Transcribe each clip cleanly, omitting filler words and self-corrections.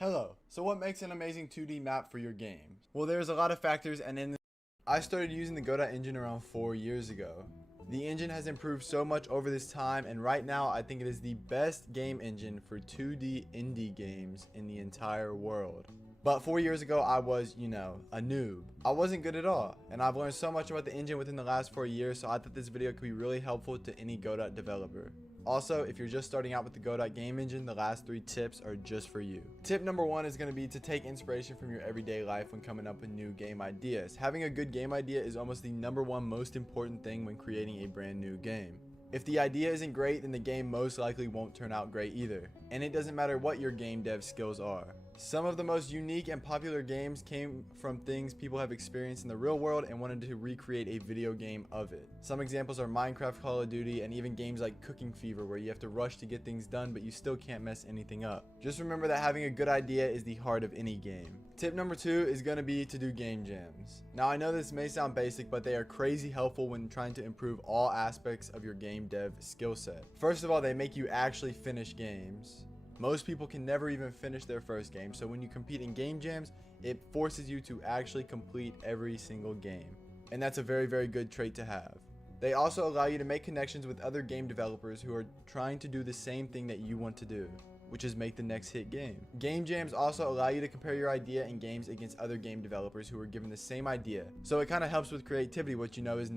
Hello, so what makes an amazing 2D map for your game? Well, there's a lot of factors, and I started using the Godot engine around 4 years ago. The engine has improved so much over this time, and right now I think it is the best game engine for 2D indie games in the entire world. But 4 years ago I was, a noob. I wasn't good at all, and I've learned so much about the engine within the last 4 years, so I thought this video could be really helpful to any Godot developer. Also, if you're just starting out with the Godot game engine, the last 3 tips are just for you. Tip number 1 is going to be to take inspiration from your everyday life when coming up with new game ideas. Having a good game idea is almost the number 1 most important thing when creating a brand new game. If the idea isn't great, then the game most likely won't turn out great either. And it doesn't matter what your game dev skills are. Some of the most unique and popular games came from things people have experienced in the real world and wanted to recreate a video game of it. Some examples are Minecraft, Call of Duty, and even games like Cooking Fever, where you have to rush to get things done but you still can't mess anything up. Just remember that having a good idea is the heart of any game. Tip number 2 is going to be to do game jams. Now I know this may sound basic, but they are crazy helpful when trying to improve all aspects of your game dev skill set. First of all, they make you actually finish games. Most people can never even finish their first game, so when you compete in game jams, it forces you to actually complete every single game. And that's a very, very good trait to have. They also allow you to make connections with other game developers who are trying to do the same thing that you want to do, which is make the next hit game. Game jams also allow you to compare your idea in games against other game developers who are given the same idea. So it kind of helps with creativity, which is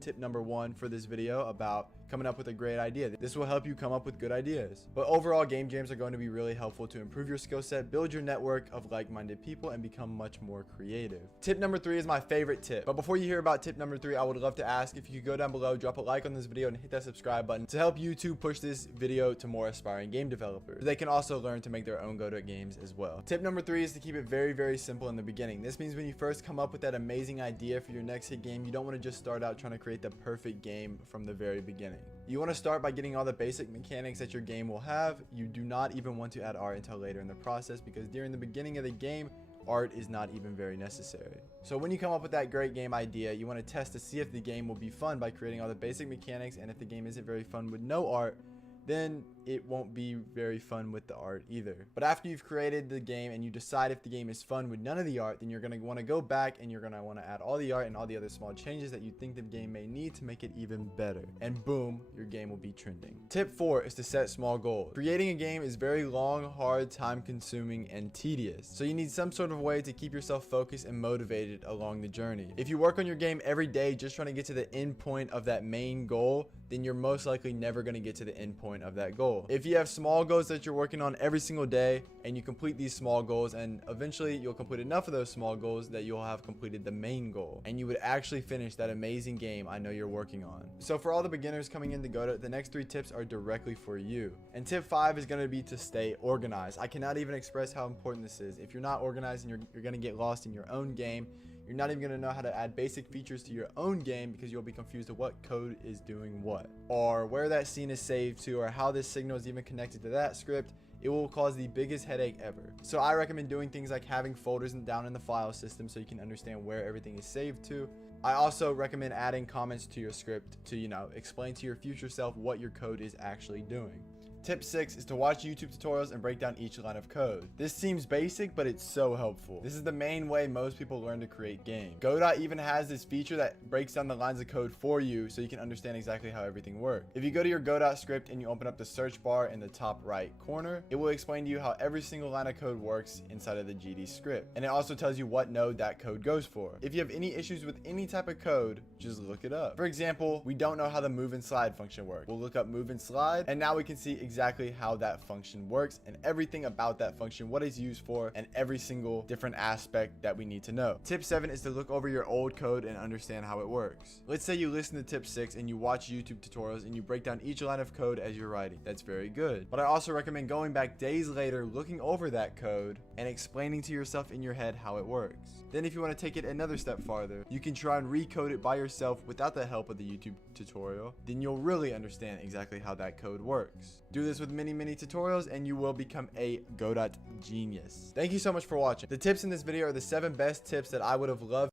tip number 1 for this video about coming up with a great idea. This will help you come up with good ideas. But overall, game jams are going to be really helpful to improve your skill set, build your network of like-minded people, and become much more creative. Tip number 3 is my favorite tip. But before you hear about tip number 3, I would love to ask if you could go down below, drop a like on this video, and hit that subscribe button to help YouTube push this video to more aspiring game developers. They can also learn to make their own Godot games as well. Tip number 3 is to keep it very, very simple in the beginning. This means when you first come up with that amazing idea for your next hit game, you don't want to just start out trying to create the perfect game from the very beginning. You want to start by getting all the basic mechanics that your game will have. You do not even want to add art until later in the process, because during the beginning of the game, art is not even very necessary. So when you come up with that great game idea, you want to test to see if the game will be fun by creating all the basic mechanics, and if the game isn't very fun with no art, then it won't be very fun with the art either. But after you've created the game and you decide if the game is fun with none of the art, then you're going to want to go back and you're going to want to add all the art and all the other small changes that you think the game may need to make it even better. And boom, your game will be trending. Tip 4 is to set small goals. Creating a game is very long, hard, time consuming, and tedious. So you need some sort of way to keep yourself focused and motivated along the journey. If you work on your game every day just trying to get to the end point of that main goal, then you're most likely never going to get to the end point of that goal. If you have small goals that you're working on every single day and you complete these small goals, and eventually you'll complete enough of those small goals that you'll have completed the main goal and you would actually finish that amazing game I know you're working on. So for all the beginners coming into Godot, the next 3 tips are directly for you. And tip 5 is going to be to stay organized. I cannot even express how important this is. If you're not organized, and you're going to get lost in your own game. You're not even going to know how to add basic features to your own game, because you'll be confused of what code is doing what, or where that scene is saved to, or how this signal is even connected to that script. It will cause the biggest headache ever. So I recommend doing things like having folders down in the file system so you can understand where everything is saved to. I also recommend adding comments to your script to, explain to your future self what your code is actually doing. Tip 6 is to watch YouTube tutorials and break down each line of code. This seems basic, but it's so helpful. This is the main way most people learn to create games. Godot even has this feature that breaks down the lines of code for you so you can understand exactly how everything works. If you go to your Godot script and you open up the search bar in the top right corner, it will explain to you how every single line of code works inside of the GD script. And it also tells you what node that code goes for. If you have any issues with any type of code, just look it up. For example, we don't know how the move and slide function works. We'll look up move and slide, and now we can see exactly how that function works and everything about that function, what it's used for, and every single different aspect that we need to know. Tip 7 is to look over your old code and understand how it works. Let's say you listen to tip 6 and you watch YouTube tutorials and you break down each line of code as you're writing. That's very good. But I also recommend going back days later, looking over that code and explaining to yourself in your head how it works. Then if you want to take it another step farther, you can try and recode it by yourself without the help of the YouTube tutorial. Then you'll really understand exactly how that code works. Do this with many tutorials and you will become a Godot genius. Thank you so much for watching. The tips in this video are the 7 best tips that I would have loved.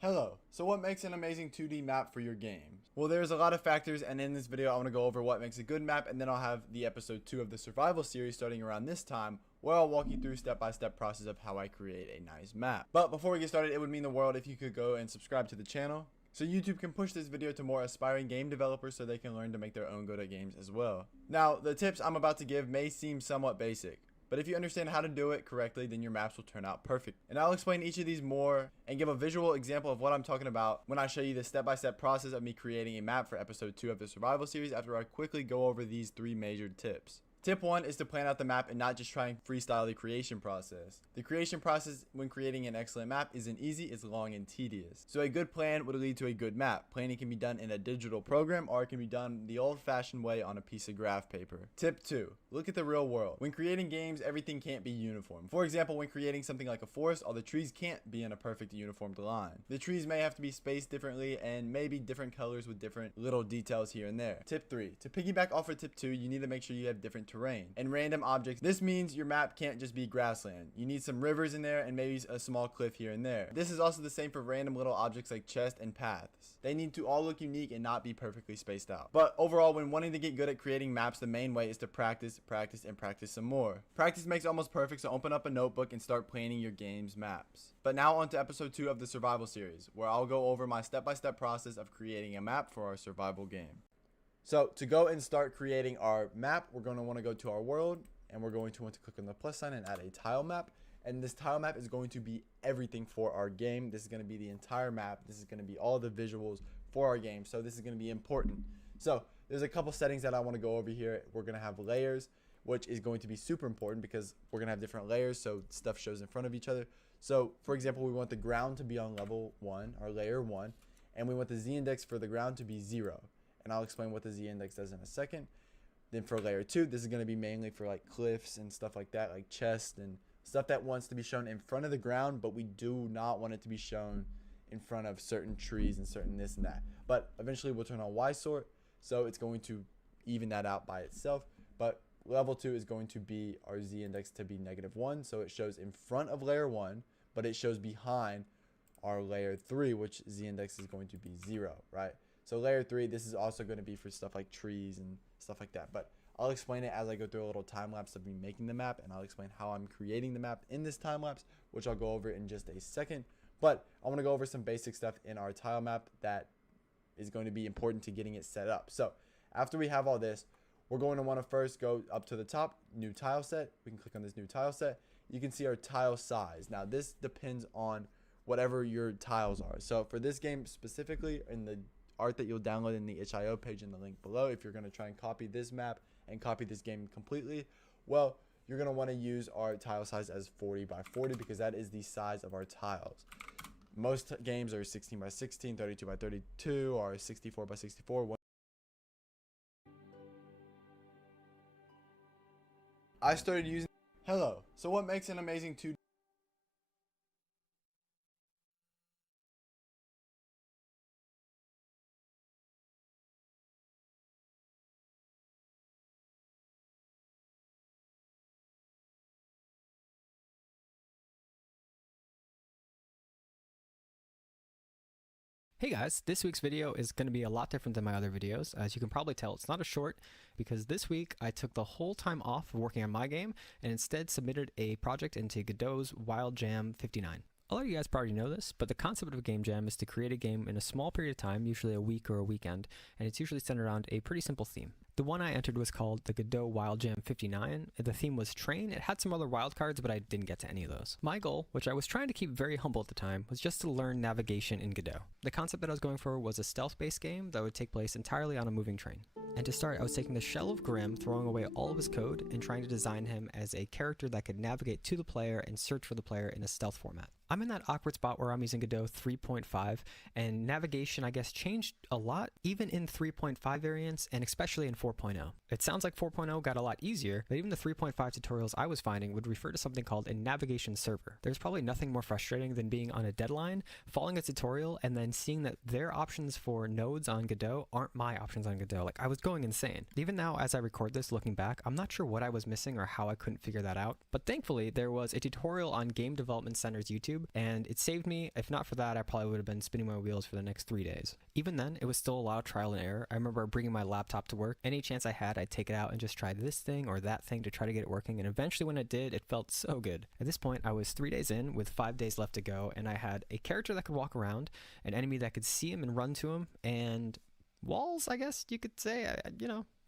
Hello. So what makes an amazing 2D map for your game? Well, there's a lot of factors, and in this video I want to go over what makes a good map, and then I'll have the episode 2 of the survival series starting around this time, where I'll walk you through step-by-step process of how I create a nice map. But before we get started, it would mean the world if you could go and subscribe to the channel, so YouTube can push this video to more aspiring game developers so they can learn to make their own good at games as well. Now, the tips I'm about to give may seem somewhat basic, but if you understand how to do it correctly, then your maps will turn out perfect. And I'll explain each of these more and give a visual example of what I'm talking about when I show you the step-by-step process of me creating a map for episode 2 of the survival series after I quickly go over these 3 major tips. Tip 1 is to plan out the map and not just try and freestyle the creation process. The creation process when creating an excellent map isn't easy, it's long and tedious. So a good plan would lead to a good map. Planning can be done in a digital program or it can be done the old-fashioned way on a piece of graph paper. Tip 2, look at the real world. When creating games, everything can't be uniform. For example, when creating something like a forest, all the trees can't be in a perfect uniformed line. The trees may have to be spaced differently and maybe different colors with different little details here and there. Tip 3, to piggyback off of tip 2, you need to make sure you have different terrain and random objects. This means your map can't just be grassland. You need some rivers in there and maybe a small cliff here and there. This is also the same for random little objects like chests and paths. They need to all look unique and not be perfectly spaced out. But overall, when wanting to get good at creating maps, the main way is to practice, practice, and practice some more. Practice makes almost perfect, so open up a notebook and start planning your game's maps. But now on to episode 2 of the survival series, where I'll go over my step-by-step process of creating a map for our survival game. So to go and start creating our map, we're going to want to go to our world and we're going to want to click on the plus sign and add a tile map. And this tile map is going to be everything for our game. This is going to be the entire map. This is going to be all the visuals for our game. So this is going to be important. So there's a couple settings that I want to go over here. We're going to have layers, which is going to be super important because we're going to have different layers. So stuff shows in front of each other. So for example, we want the ground to be on level 1 or layer 1, and we want the Z index for the ground to be 0. And I'll explain what the Z index does in a second. Then for layer 2, this is going to be mainly for like cliffs and stuff like that, like chests and stuff that wants to be shown in front of the ground, but we do not want it to be shown in front of certain trees and certain this and that. But eventually we'll turn on Y sort, so it's going to even that out by itself. But level 2 is going to be our Z index to be -1, so it shows in front of layer 1, but it shows behind our layer 3, which Z index is going to be 0, right? So layer 3, this is also going to be for stuff like trees and stuff like that. But I'll explain it as I go through a little time lapse of me making the map, and I'll explain how I'm creating the map in this time lapse, which I'll go over in just a second. But I want to go over some basic stuff in our tile map that is going to be important to getting it set up. So after we have all this, we're going to want to first go up to the top, new tile set. We can click on this new tile set. You can see our tile size. Now this depends on whatever your tiles are. So for this game specifically, in the art that you'll download in the itch.io page in the link below, if you're going to try and copy this map and copy this game completely, well, you're going to want to use our tile size as 40 by 40 because that is the size of our tiles. Most games are 16 by 16, 32 by 32, or 64 by 64. I started using... Hello. So what makes an amazing 2D... Hey guys, this week's video is going to be a lot different than my other videos. As you can probably tell, it's not a short because this week I took the whole time off of working on my game and instead submitted a project into Godot's Wild Jam 59. A lot of you guys probably know this, but the concept of a game jam is to create a game in a small period of time, usually a week or a weekend, and it's usually centered around a pretty simple theme. The one I entered was called the Godot Wild Jam 59. The theme was train. It had some other wildcards, but I didn't get to any of those. My goal, which I was trying to keep very humble at the time, was just to learn navigation in Godot. The concept that I was going for was a stealth-based game that would take place entirely on a moving train. And to start, I was taking the shell of Grimm, throwing away all of his code, and trying to design him as a character that could navigate to the player and search for the player in a stealth format. I'm in that awkward spot where I'm using Godot 3.5, and navigation, I guess, changed a lot, even in 3.5 variants, and especially in 4.0. It sounds like 4.0 got a lot easier, but even the 3.5 tutorials I was finding would refer to something called a navigation server. There's probably nothing more frustrating than being on a deadline, following a tutorial, and then seeing that their options for nodes on Godot aren't my options on Godot. Like, I was going insane. Even now, as I record this, looking back, I'm not sure what I was missing or how I couldn't figure that out. But thankfully, there was a tutorial on Game Development Center's YouTube, and it saved me. If not for that, I probably would have been spinning my wheels for the next 3 days. Even then, it was still a lot of trial and error. I remember bringing my laptop to work. Any chance I had, I'd take it out and just try this thing or that thing to try to get it working, and eventually when it did, it felt so good. At this point, I was 3 days in with 5 days left to go, and I had a character that could walk around, an enemy that could see him and run to him, and walls, I guess you could say,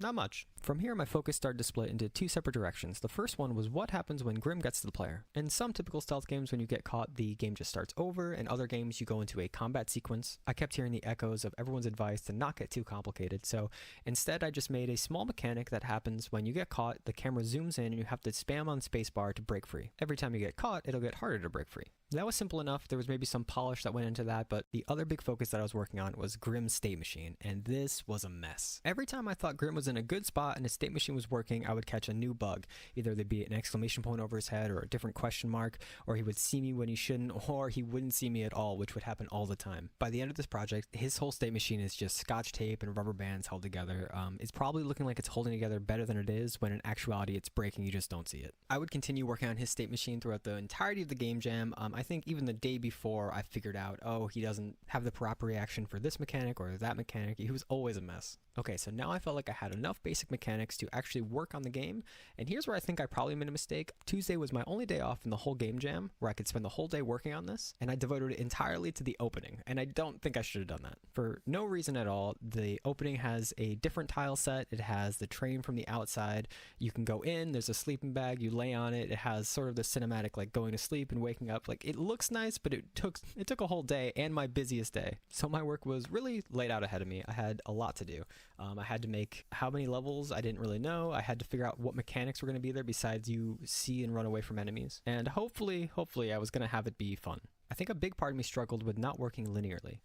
not much. From here, my focus started to split into two separate directions. The first one was what happens when Grim gets to the player. In some typical stealth games, when you get caught, the game just starts over. In other games, you go into a combat sequence. I kept hearing the echoes of everyone's advice to not get too complicated, so instead I just made a small mechanic that happens when you get caught, the camera zooms in and you have to spam on spacebar to break free. Every time you get caught, it'll get harder to break free. That was simple enough. There was maybe some polish that went into that, but the other big focus that I was working on was Grim's state machine, and this was a mess. Every time I thought Grim was in a good spot and his state machine was working, I would catch a new bug. Either there'd be an exclamation point over his head or a different question mark, or he would see me when he shouldn't, or he wouldn't see me at all, which would happen all the time. By the end of this project, his whole state machine is just scotch tape and rubber bands held together. It's probably looking like it's holding together better than it is, when in actuality it's breaking, you just don't see it. I would continue working on his state machine throughout the entirety of the game jam. I think even the day before I figured out, oh, he doesn't have the proper reaction for this mechanic or that mechanic. He was always a mess. Okay, so now I felt like I had enough basic mechanics to actually work on the game, and here's where I think I probably made a mistake. Tuesday was my only day off in the whole game jam, where I could spend the whole day working on this, and I devoted it entirely to the opening, and I don't think I should have done that. For no reason at all. The opening has a different tile set, it has the train from the outside, you can go in, there's a sleeping bag, you lay on it, it has sort of the cinematic like going to sleep and waking up. Like, it looks nice, but it took a whole day and my busiest day. So my work was really laid out ahead of me. I had a lot to do. I had to make how many levels, I didn't really know. I had to figure out what mechanics were going to be there besides you see and run away from enemies. And hopefully I was going to have it be fun. I think a big part of me struggled with not working linearly.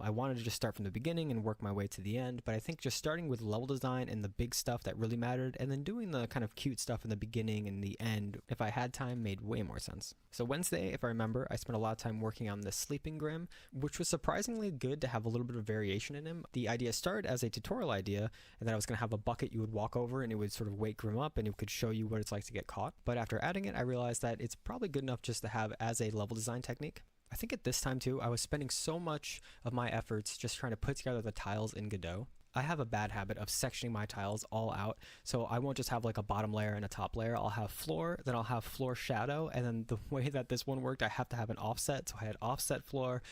I wanted to just start from the beginning and work my way to the end, but I think just starting with level design and the big stuff that really mattered, and then doing the kind of cute stuff in the beginning and the end, if I had time, made way more sense. So Wednesday, if I remember, I spent a lot of time working on the Sleeping Grim, which was surprisingly good to have a little bit of variation in him. The idea started as a tutorial idea, and that I was going to have a bucket you would walk over and it would sort of wake Grim up and it could show you what it's like to get caught. But after adding it, I realized that it's probably good enough just to have as a level design technique. I think at this time too, I was spending so much of my efforts just trying to put together the tiles in Godot. I have a bad habit of sectioning my tiles all out, so I won't just have like a bottom layer and a top layer. I'll have floor, then I'll have floor shadow, and then the way that this one worked, I have to have an offset. So I had offset floor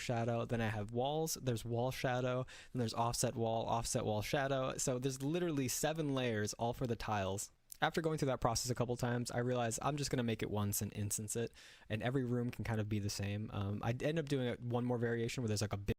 shadow, then I have walls, there's wall shadow, then there's offset wall shadow. So there's literally 7 layers all for the tiles. After going through that process a couple times, I realized I'm just going to make it once and instance it, and every room can kind of be the same. I end up doing one more variation where there's like a big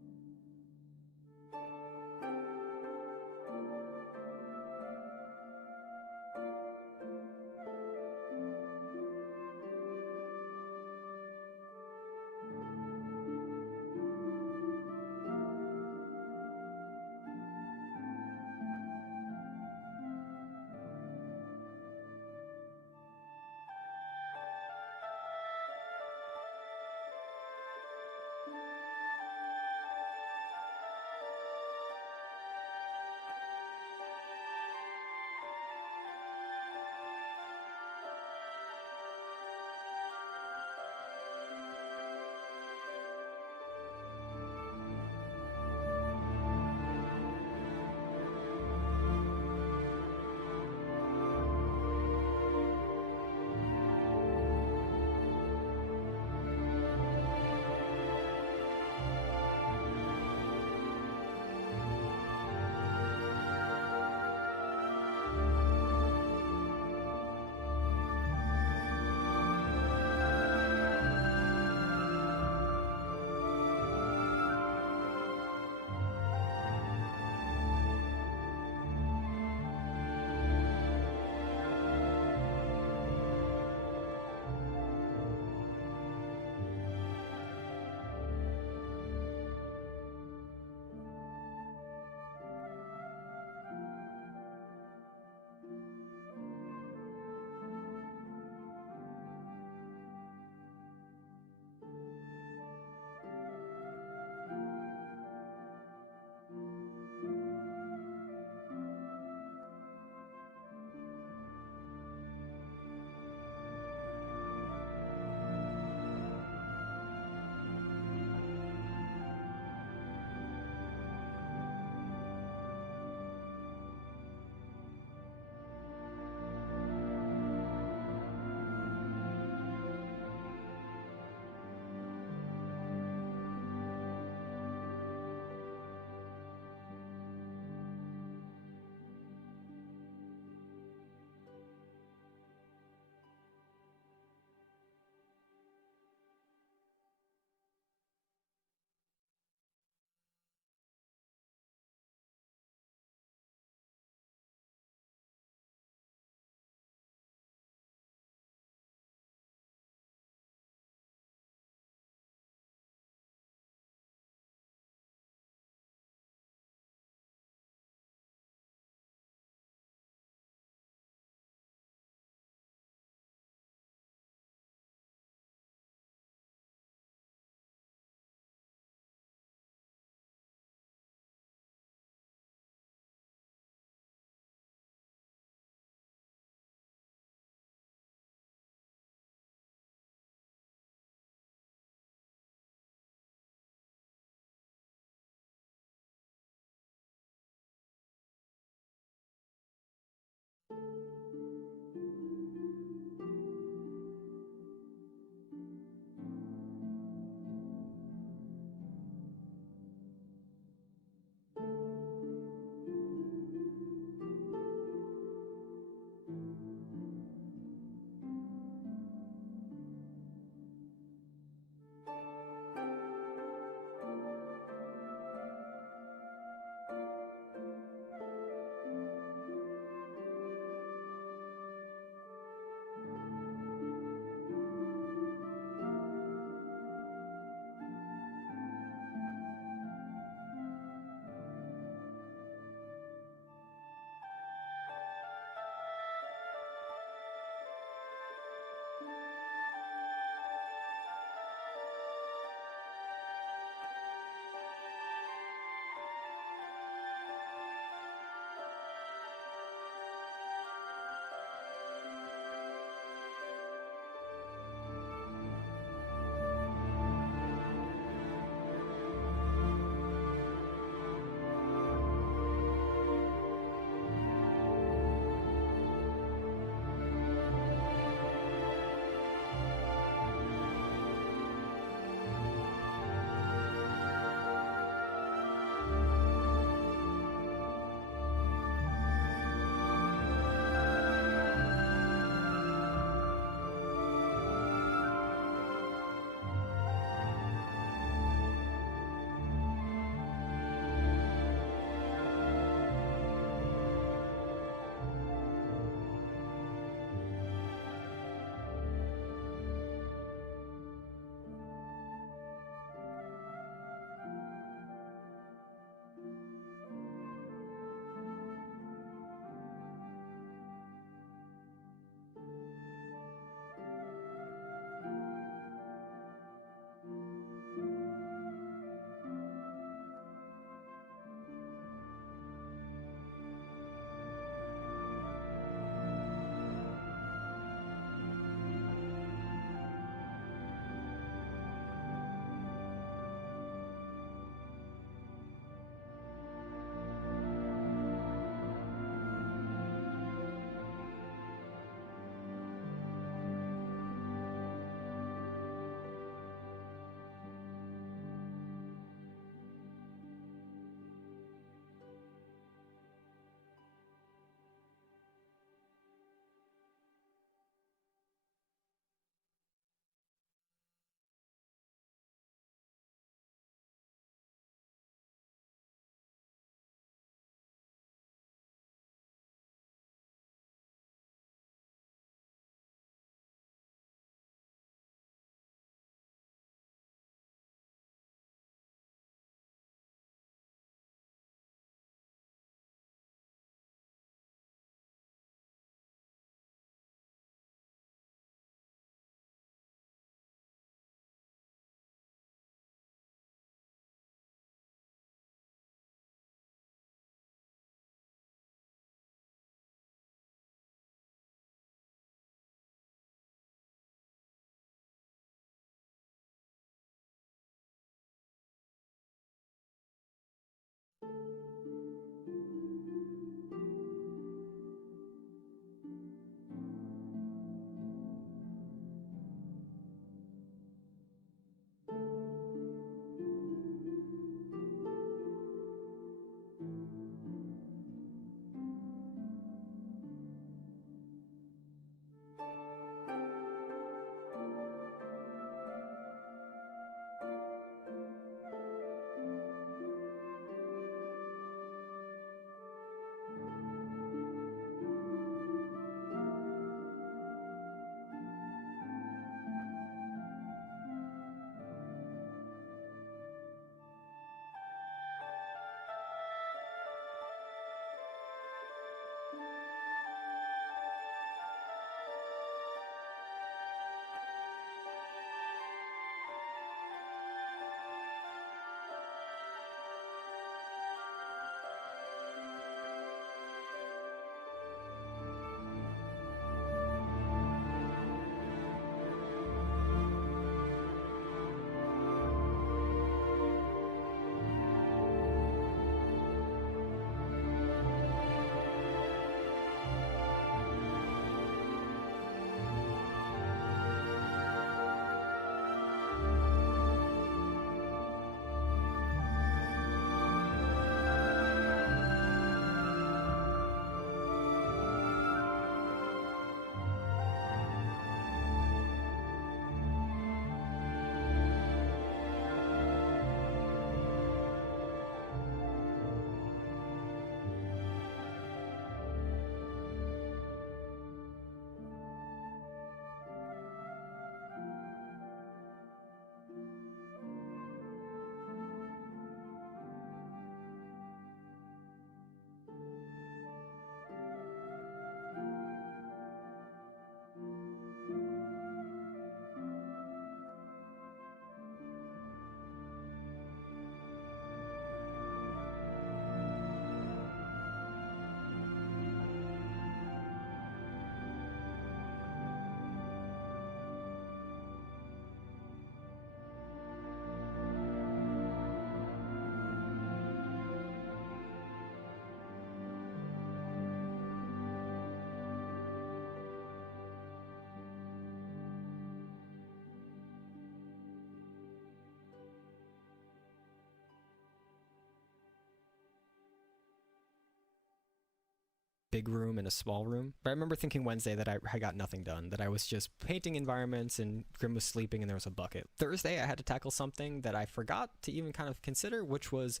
big room and a small room. But I remember thinking Wednesday that I got nothing done, that I was just painting environments and Grim was sleeping and there was a bucket. Thursday, I had to tackle something that I forgot to even kind of consider, which was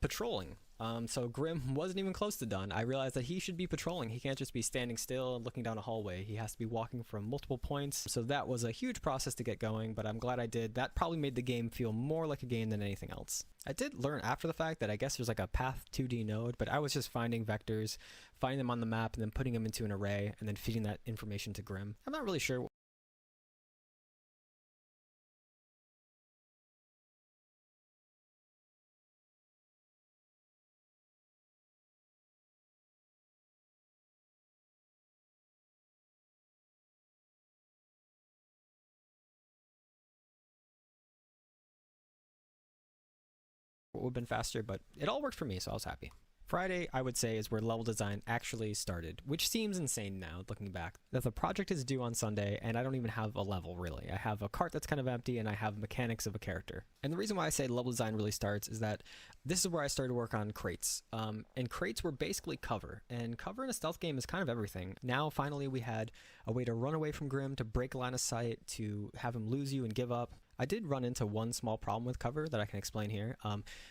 patrolling. So Grim wasn't even close to done. I realized that he should be patrolling. He can't just be standing still and looking down a hallway. He has to be walking from multiple points. So that was a huge process to get going, but I'm glad I did. That probably made the game feel more like a game than anything else. I did learn after the fact that I guess there's like a path 2D node, but I was just finding vectors, finding them on the map, and then putting them into an array, and then feeding that information to Grim. I'm not really sure what would have been faster, but it all worked for me, so I was happy. Friday, I would say, is where level design actually started, which seems insane now, looking back. That the project is due on Sunday, and I don't even have a level, really. I have a cart that's kind of empty, and I have mechanics of a character. And the reason why I say level design really starts is that this is where I started to work on crates. And crates were basically cover, and cover in a stealth game is kind of everything. Now, finally, we had a way to run away from Grim, to break line of sight, to have him lose you and give up. I did run into one small problem with cover that I can explain here.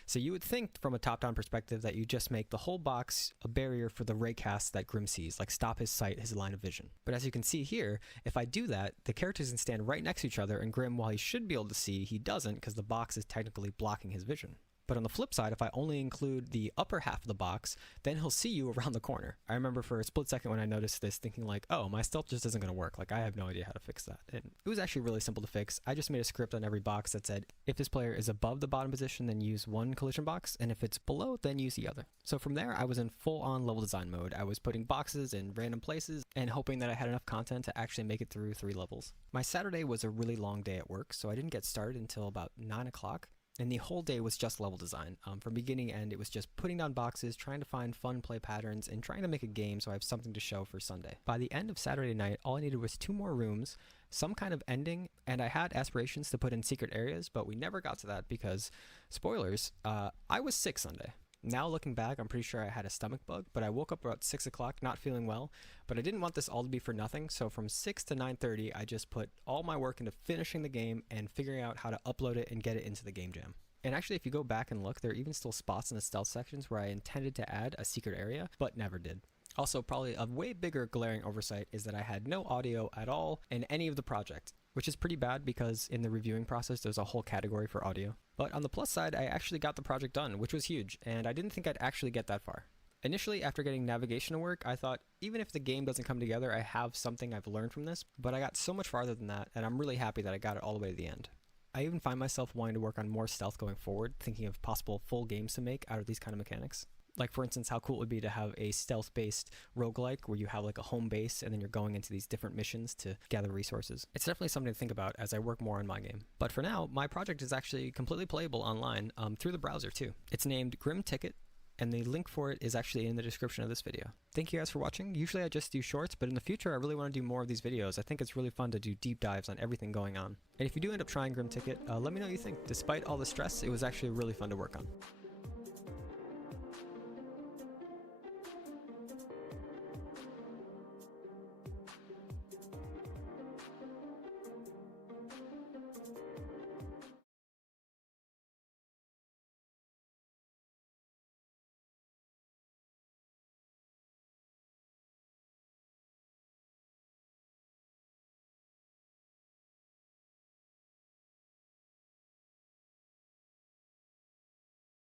So you would think from a top-down perspective that you just make the whole box a barrier for the raycast that Grim sees, like stop his sight, his line of vision. But as you can see here, if I do that, the characters can stand right next to each other, and Grim, while he should be able to see, he doesn't because the box is technically blocking his vision. But on the flip side, if I only include the upper half of the box, then he'll see you around the corner. I remember for a split second when I noticed this thinking like, oh, my stealth just isn't going to work. Like, I have no idea how to fix that. And it was actually really simple to fix. I just made a script on every box that said, if this player is above the bottom position, then use one collision box. And if it's below, then use the other. So from there, I was in full-on level design mode. I was putting boxes in random places and hoping that I had enough content to actually make it through 3 levels. My Saturday was a really long day at work, so I didn't get started until about 9 o'clock. And the whole day was just level design. From beginning to end, it was just putting down boxes, trying to find fun play patterns, and trying to make a game so I have something to show for Sunday. By the end of Saturday night, all I needed was 2 more rooms, some kind of ending, and I had aspirations to put in secret areas, but we never got to that because, spoilers, I was sick Sunday. Now looking back, I'm pretty sure I had a stomach bug, but I woke up about 6 o'clock not feeling well, but I didn't want this all to be for nothing, so from 6 to 9:30, I just put all my work into finishing the game and figuring out how to upload it and get it into the game jam. And actually, if you go back and look, there are even still spots in the stealth sections where I intended to add a secret area, but never did. Also, probably a way bigger glaring oversight is that I had no audio at all in any of the project, which is pretty bad because in the reviewing process, there's a whole category for audio. But on the plus side, I actually got the project done, which was huge, and I didn't think I'd actually get that far. Initially, after getting navigation to work, I thought, even if the game doesn't come together, I have something I've learned from this, but I got so much farther than that, and I'm really happy that I got it all the way to the end. I even find myself wanting to work on more stealth going forward, thinking of possible full games to make out of these kind of mechanics. Like, for instance, how cool it would be to have a stealth-based roguelike where you have like a home base and then you're going into these different missions to gather resources. It's definitely something to think about as I work more on my game. But for now, my project is actually completely playable online through the browser too. It's named Grim Ticket, and the link for it is actually in the description of this video. Thank you guys for watching. Usually I just do shorts, but in the future I really want to do more of these videos. I think it's really fun to do deep dives on everything going on. And if you do end up trying Grim Ticket, let me know what you think. Despite all the stress, it was actually really fun to work on.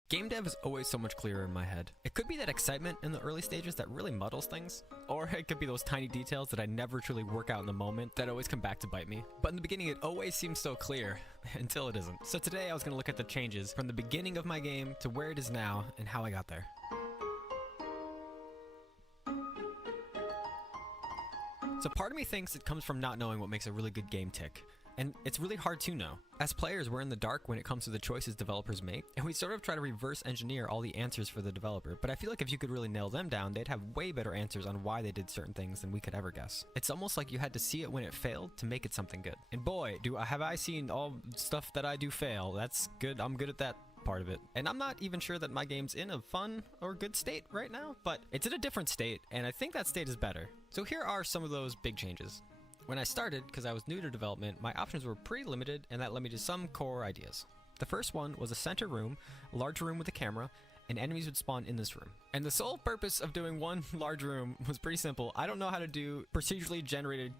Game dev is always so much clearer in my head. It could be that excitement in the early stages that really muddles things, or it could be those tiny details that I never truly work out in the moment that always come back to bite me. But in the beginning it always seems so clear, until it isn't. So today I was going to look at the changes from the beginning of my game to where it is now and how I got there. So part of me thinks it comes from not knowing what makes a really good game tick. And it's really hard to know. As players, we're in the dark when it comes to the choices developers make, and we sort of try to reverse engineer all the answers for the developer, but I feel like if you could really nail them down, they'd have way better answers on why they did certain things than we could ever guess. It's almost like you had to see it when it failed to make it something good. And boy, have I seen all stuff that I do fail. That's good, I'm good at that part of it. And I'm not even sure that my game's in a fun or good state right now, but it's in a different state, and I think that state is better. So here are some of those big changes. When I started, because I was new to development, my options were pretty limited, and that led me to some core ideas. The first one was a center room, a large room with a camera, and enemies would spawn in this room. And the sole purpose of doing one large room was pretty simple. I don't know how to do procedurally generated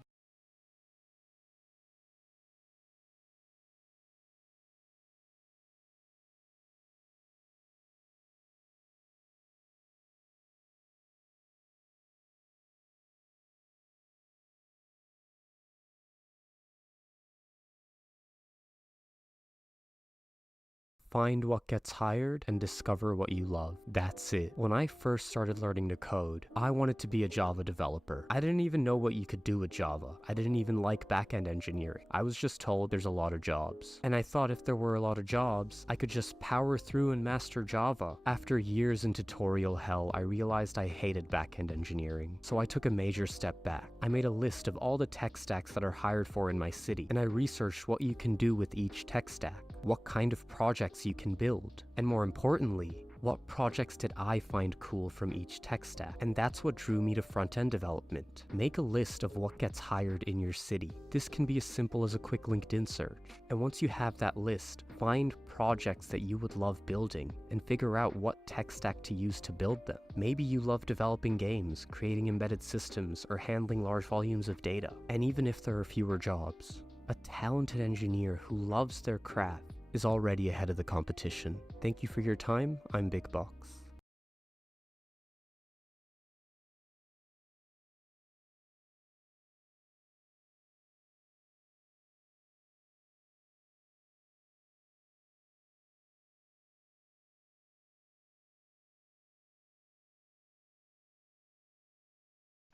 Find what gets hired and discover what you love. That's it. When I first started learning to code, I wanted to be a Java developer. I didn't even know what you could do with Java. I didn't even like backend engineering. I was just told there's a lot of jobs. And I thought if there were a lot of jobs, I could just power through and master Java. After years in tutorial hell, I realized I hated backend engineering. So I took a major step back. I made a list of all the tech stacks that are hired for in my city, and I researched what you can do with each tech stack, what kind of projects you can build, and more importantly, what projects did I find cool from each tech stack? And that's what drew me to front-end development. Make a list of what gets hired in your city. This can be as simple as a quick LinkedIn search. And once you have that list, find projects that you would love building and figure out what tech stack to use to build them. Maybe you love developing games, creating embedded systems, or handling large volumes of data. And even if there are fewer jobs, a talented engineer who loves their craft is already ahead of the competition. Thank you for your time. I'm Big Box.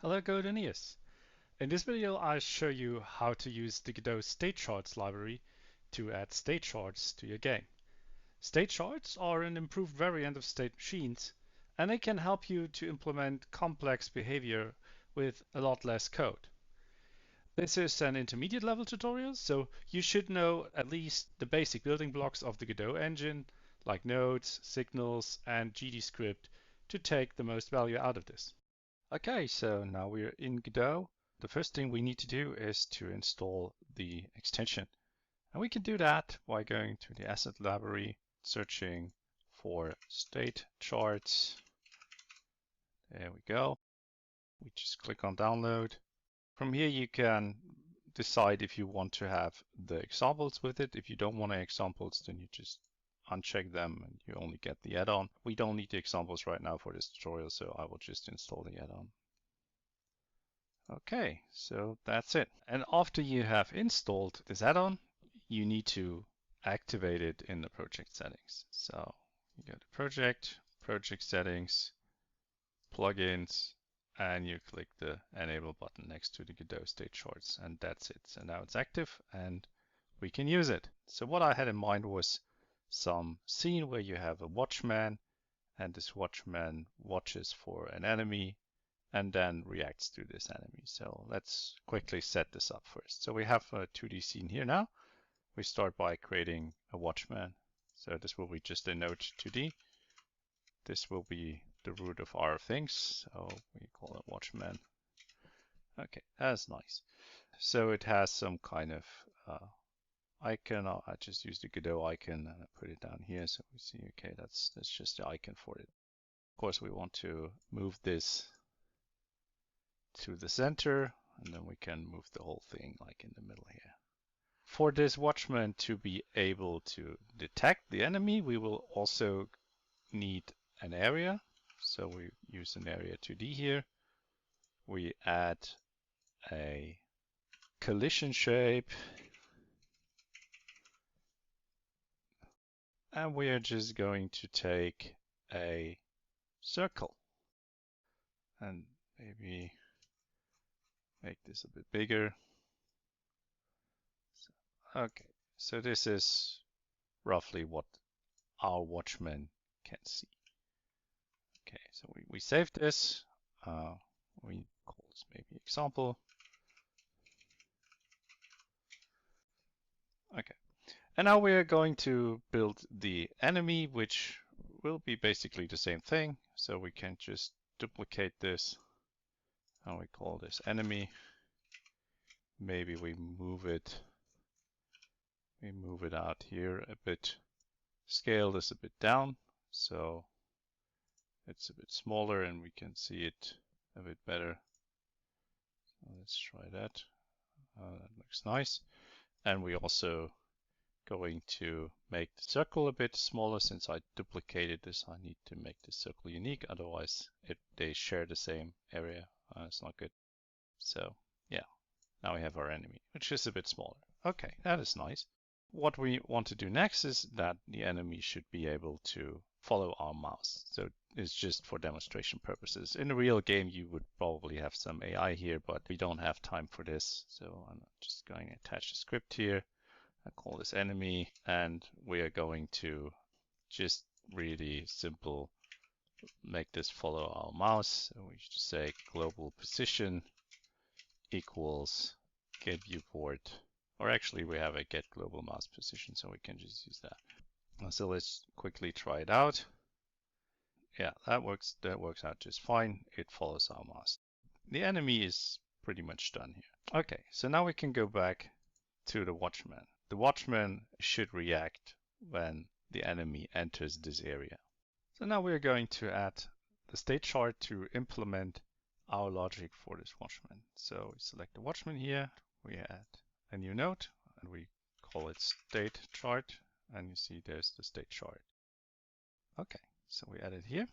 Hello Goldeneers. In this video I'll show you how to use the Godot state charts library to add state charts to your game. State charts are an improved variant of state machines, and they can help you to implement complex behavior with a lot less code. This is an intermediate level tutorial, so you should know at least the basic building blocks of the Godot engine, like nodes, signals, and GDScript, to take the most value out of this. Okay, so now we're in Godot. The first thing we need to do is to install the extension. And we can do that by going to the asset library, searching for state charts. There we go. We just click on download. From here you can decide if you want to have the examples with it. If you don't want any examples, then you just uncheck them and you only get the add-on. We don't need the examples right now for this tutorial, so I will just install the add-on. Okay, so that's it. And after you have installed this add-on, you need to activate it in the project settings. So you go to project settings, plugins, and you click the enable button next to the Godot state charts, and that's it. So now it's active and we can use it. So what I had in mind was some scene where you have a watchman, and this watchman watches for an enemy and then reacts to this enemy. So let's quickly set this up first. So we have a 2D scene here now. We start by creating a watchman. So this will be just a node 2D. This will be the root of our things. So we call it watchman. Okay, that's nice. So it has some kind of icon. I just use the Godot icon and I put it down here. So we see, okay, that's just the icon for it. Of course, we want to move this to the center, and then we can move the whole thing like in the middle here. For this watchman to be able to detect the enemy, we will also need an area. So we use an area 2D here. We add a collision shape. And we are just going to take a circle and maybe make this a bit bigger. Okay, so this is roughly what our watchman can see. Okay, so we save this. We call this maybe example. Okay, And now we are going to build the enemy, which will be basically the same thing. So we can just duplicate this and we call this enemy. Maybe we move it out here a bit, scale this a bit down so it's a bit smaller and we can see it a bit better. So let's try that. That looks nice. And we also going to make the circle a bit smaller. Since I duplicated this, I need to make the circle unique, otherwise they share the same area. It's not good. So yeah, now we have our enemy, which is a bit smaller. Okay, that is nice. What we want to do next is that the enemy should be able to follow our mouse. So it's just for demonstration purposes. In a real game, you would probably have some AI here, but we don't have time for this. So I'm just going to attach a script here. I call this enemy, and we are going to just really simple make this follow our mouse. So we should say global position equals get viewport, or actually we have a get global mouse position, so we can just use that. So let's quickly try it out. Yeah, that works out just fine. It follows our mouse. The enemy is pretty much done here. Okay, so now we can go back to the watchman. The watchman should react when the enemy enters this area. So now we're going to add the state chart to implement our logic for this watchman. So we select the watchman here, we add a new node, and we call it state chart, and you see there's the state chart. Okay, so we add it here.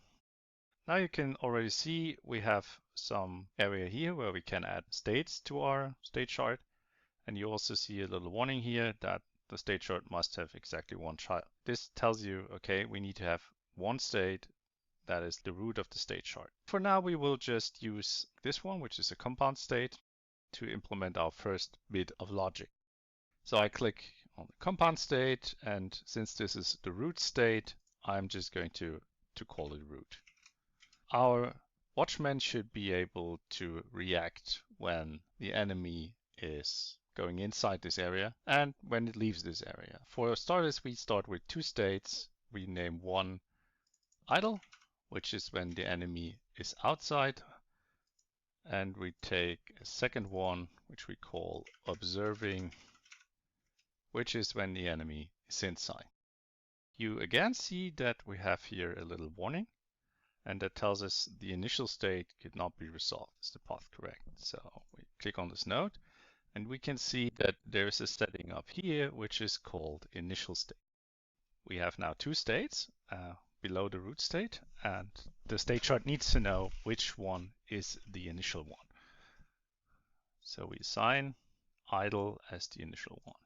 Now you can already see we have some area here where we can add states to our state chart. And you also see a little warning here that the state chart must have exactly one child. This tells you, okay, we need to have one state that is the root of the state chart. For now, we will just use this one, which is a compound state, to implement our first bit of logic. So I click on the compound state, and since this is the root state, I'm just going to call it root. Our watchman should be able to react when the enemy is going inside this area and when it leaves this area. For starters, we start with two states. We name one idle, which is when the enemy is outside, and we take a second one, which we call observing, which is when the enemy is inside. You again see that we have here a little warning, and that tells us the initial state could not be resolved. Is the path correct? So we click on this node, and we can see that there's a setting up here, which is called initial state. We have now two states below the root state, and the state chart needs to know which one is the initial one. So we assign idle as the initial one.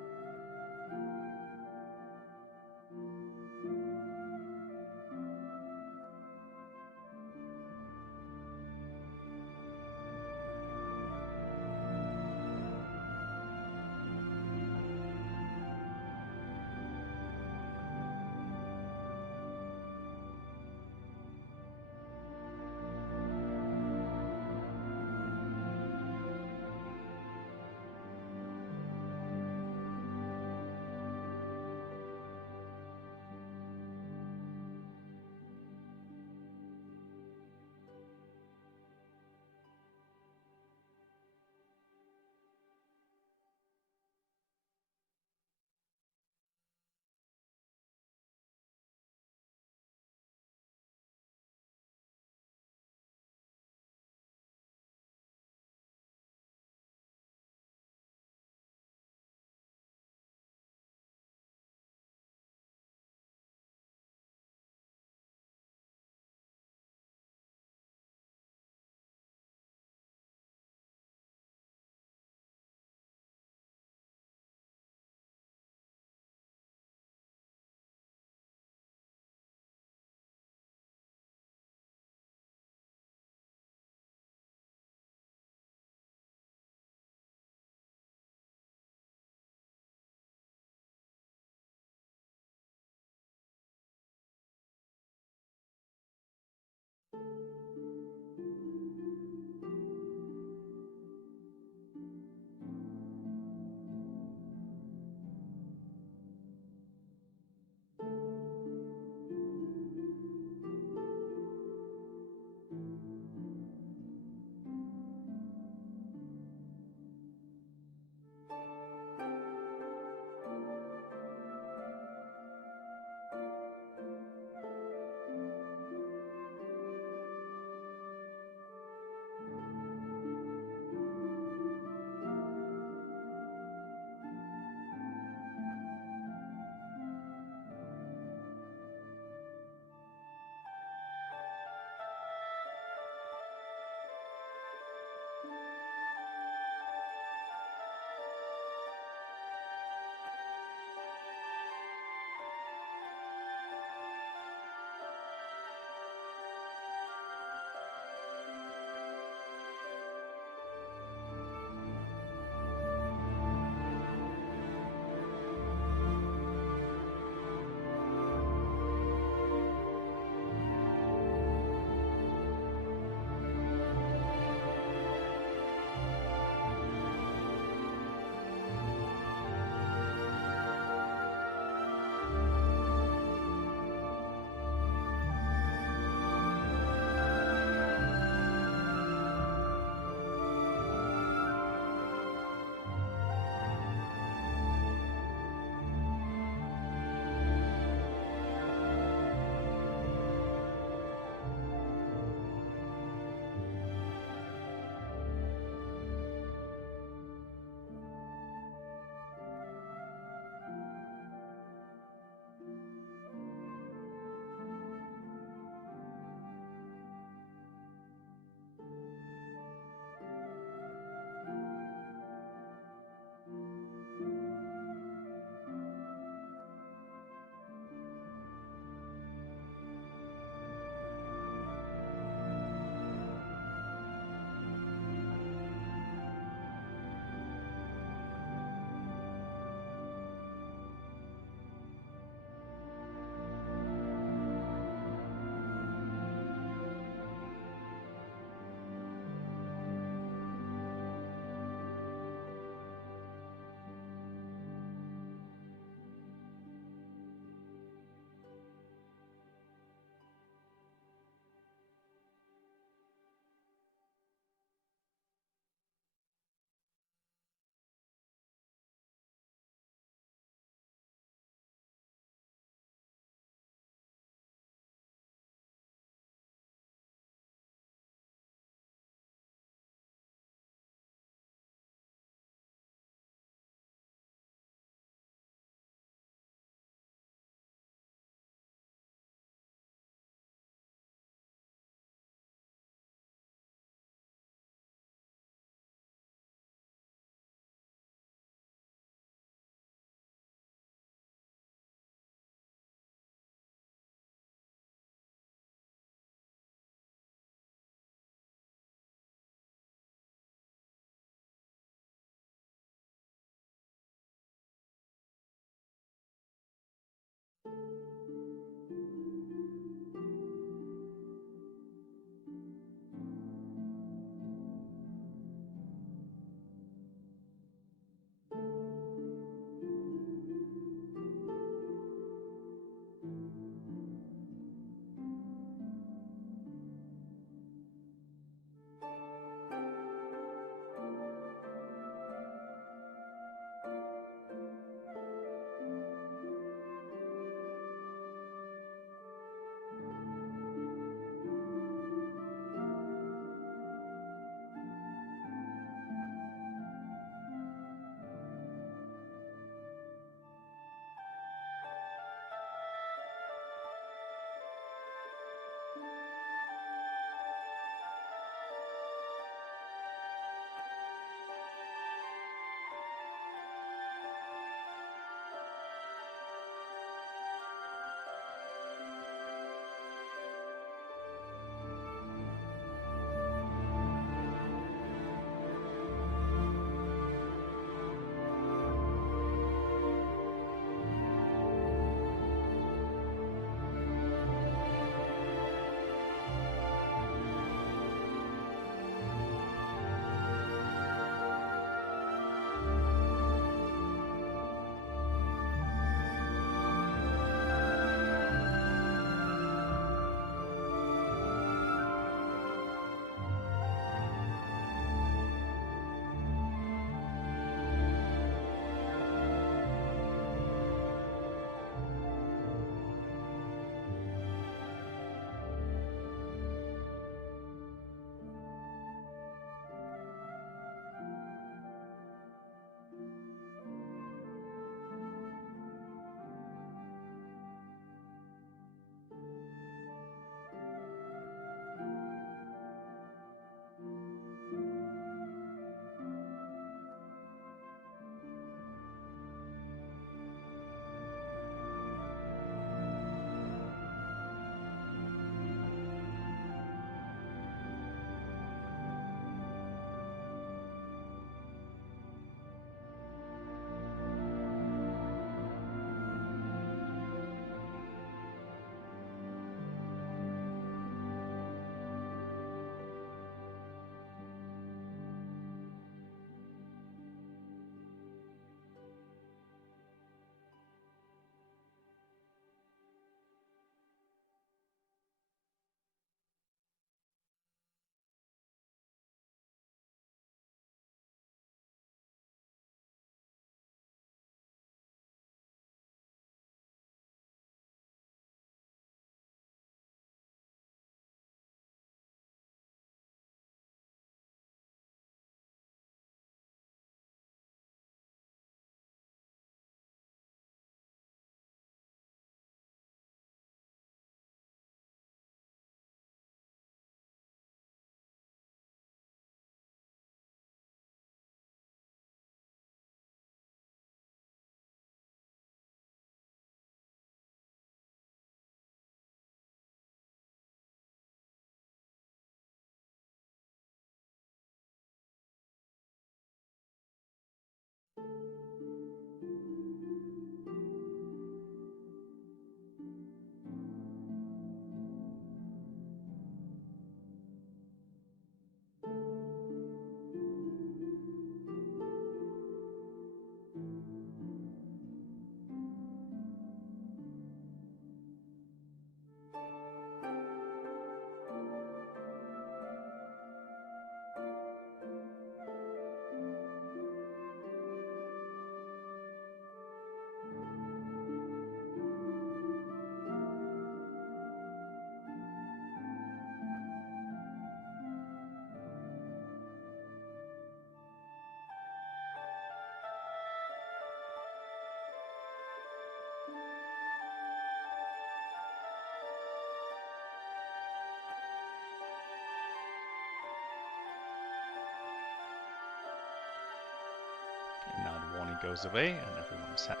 And now the warning goes away and everyone is happy.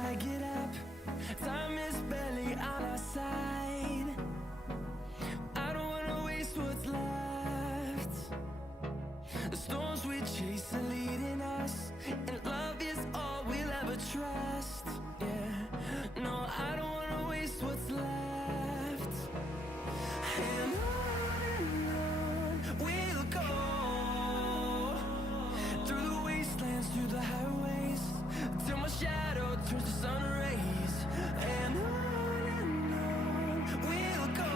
I get up, time is barely on our side. I don't wanna waste what's left. The storms we chase are leading us, and love is all we'll ever trust. Yeah, no, I don't wanna waste what's left. And on we'll go, through the wastelands, through the highways, till my shadow turns to sun rays. And on we'll go,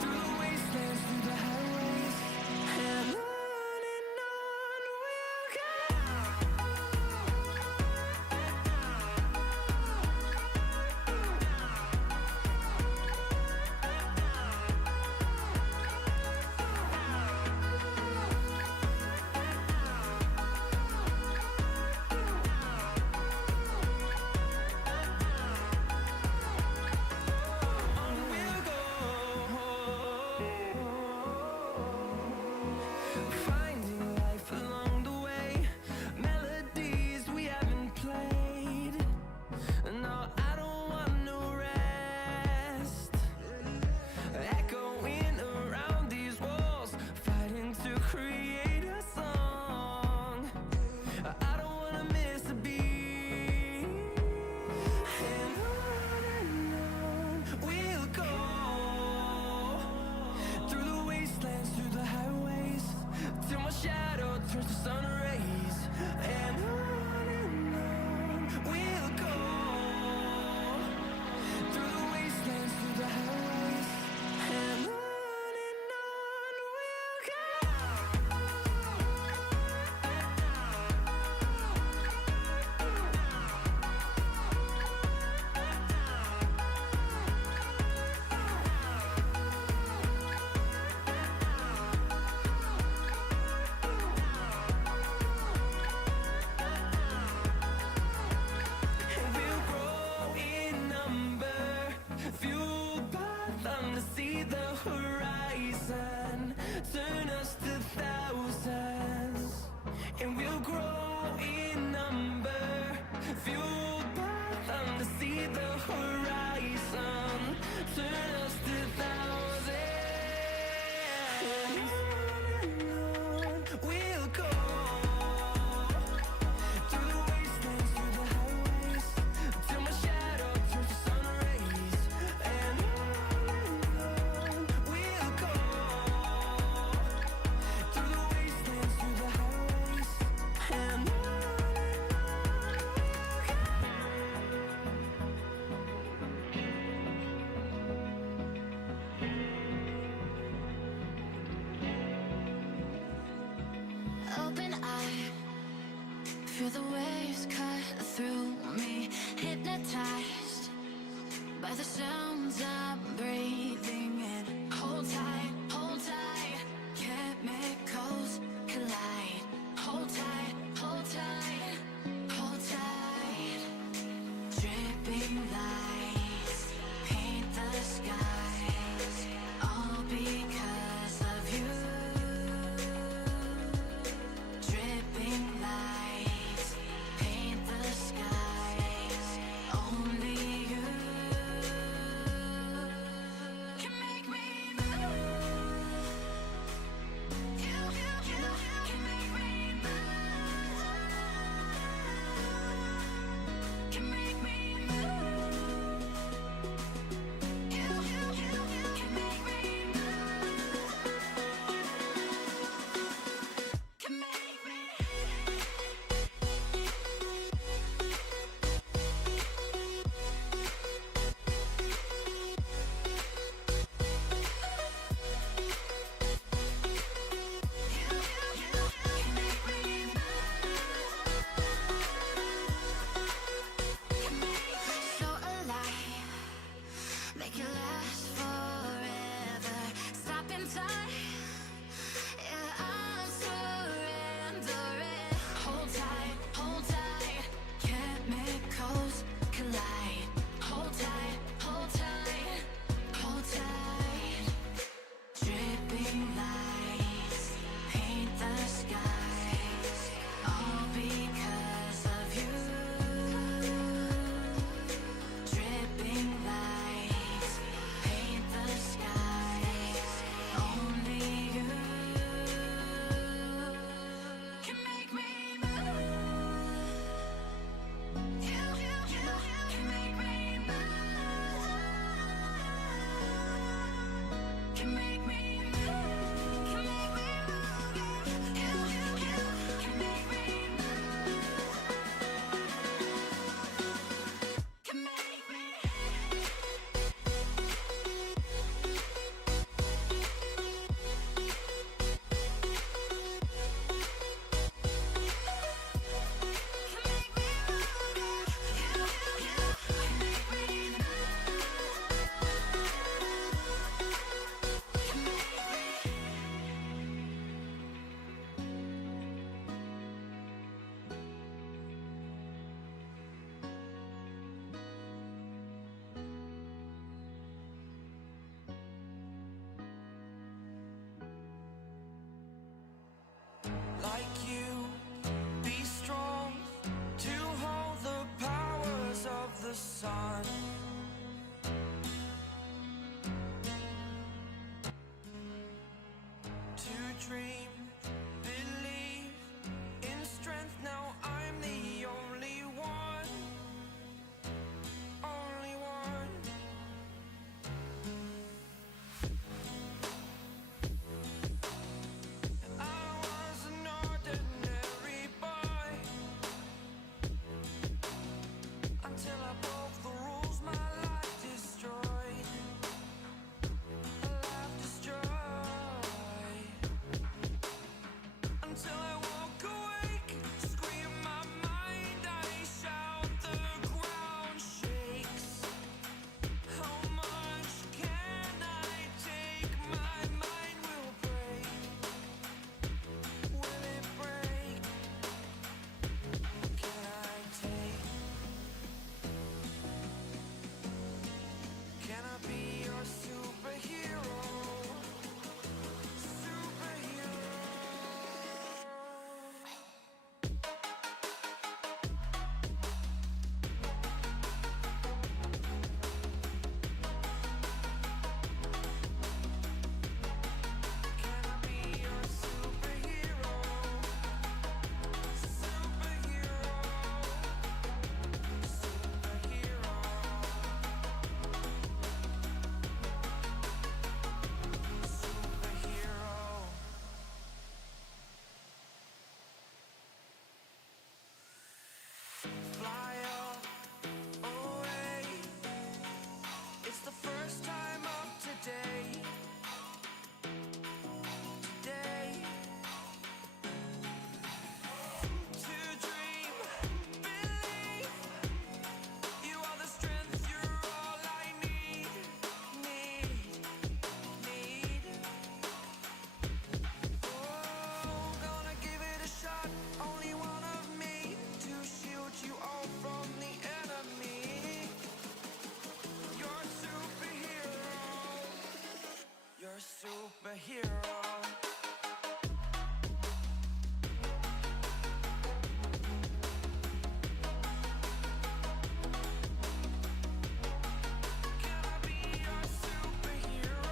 through the wastelands, through the highways, and on we'll go. On we'll go, finding life along the way, melodies we haven't played. No, I don't want no rest, echoing around these walls, fighting to create a song. I don't wanna miss a beat. And on we'll go, through the wastelands, through the highways, till my shadow turns to sun rays. And on we'll go, through the wastelands, through the highways, and on we'll go. And we'll grow in number, fueled by them to see the horizon, turn us to thousands. And we'll grow in number, fueled by them to see the horizon, turn us to thousands. And on we'll go, through the wastelands, through the highways, till my shadow turns to sun rays. And on we'll go, through the wastelands, through the highways, and on we'll go. Open eye, feel the waves cut through me, hypnotized by the sounds I'm breathing in. Hold tight, chemicals collide. Hold tight, hold tight, hold tight. Dripping lights paint the skies, all because of you. Dripping lights paint the skies, only you can make me move. the sun. To dream, believe in strength. Now I'm the only one, only one. I was an ordinary boy until I broke the rules. My life destroyed, a life destroyed. Until I walk awake, scream my mind, I shout, the ground shakes. How much can I take? My mind will break. Will it break? Can I take? Can I be your superhero? Superhero. Can I be your superhero? Superhero. Superhero. Superhero. Fly away. It's the first time of today. Today. To dream, believe. You are the strength, you're all I need. Oh, gonna give it a shot. Only one of me to shield you all from the enemy. You're a superhero. You're a superhero. Can I be your superhero?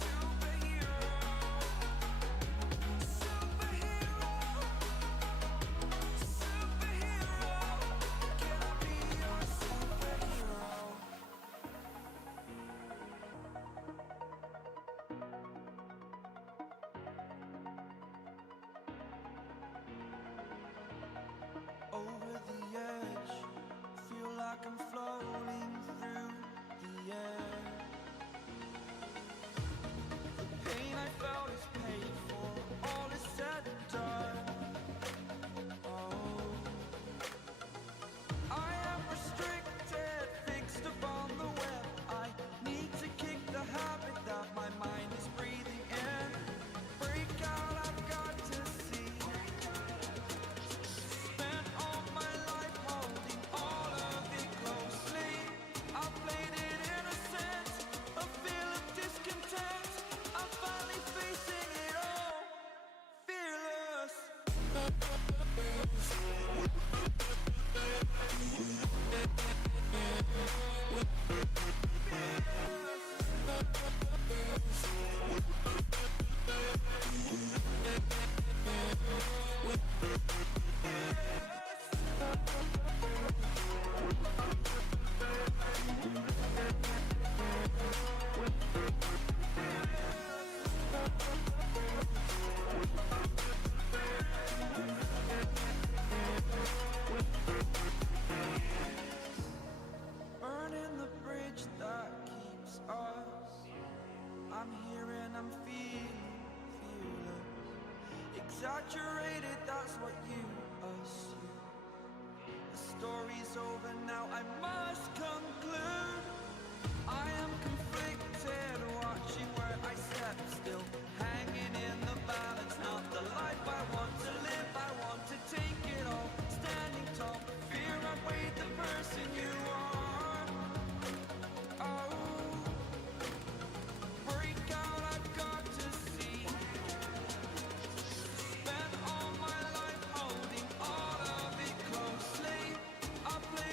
Superhero. Superhero. Superhero. Can I be your superhero? Over the edge, feel like I'm floating through the air. The pain I felt is paid for, all is said and done. Oh, I am restricted, fixed upon the web. I need to kick the habit that my mind is breathing in. Break out, I've got to see. Spent all my life holding all of it closely. I played it innocent, a feel of discontent. I'm finally facing it all, fearless. Burning the bridge that keeps us. I'm here and I'm feeling fearless. Exaggerated, that's what you assume. The story's over now, I must conclude. I am conflicted, watching where I step still. Hanging in the balance, not the life I want to live. I want to take it all, standing tall. Fear outweighed the person you are. Oh, break out, I've got to see. Spent all my life holding all of it closely. I play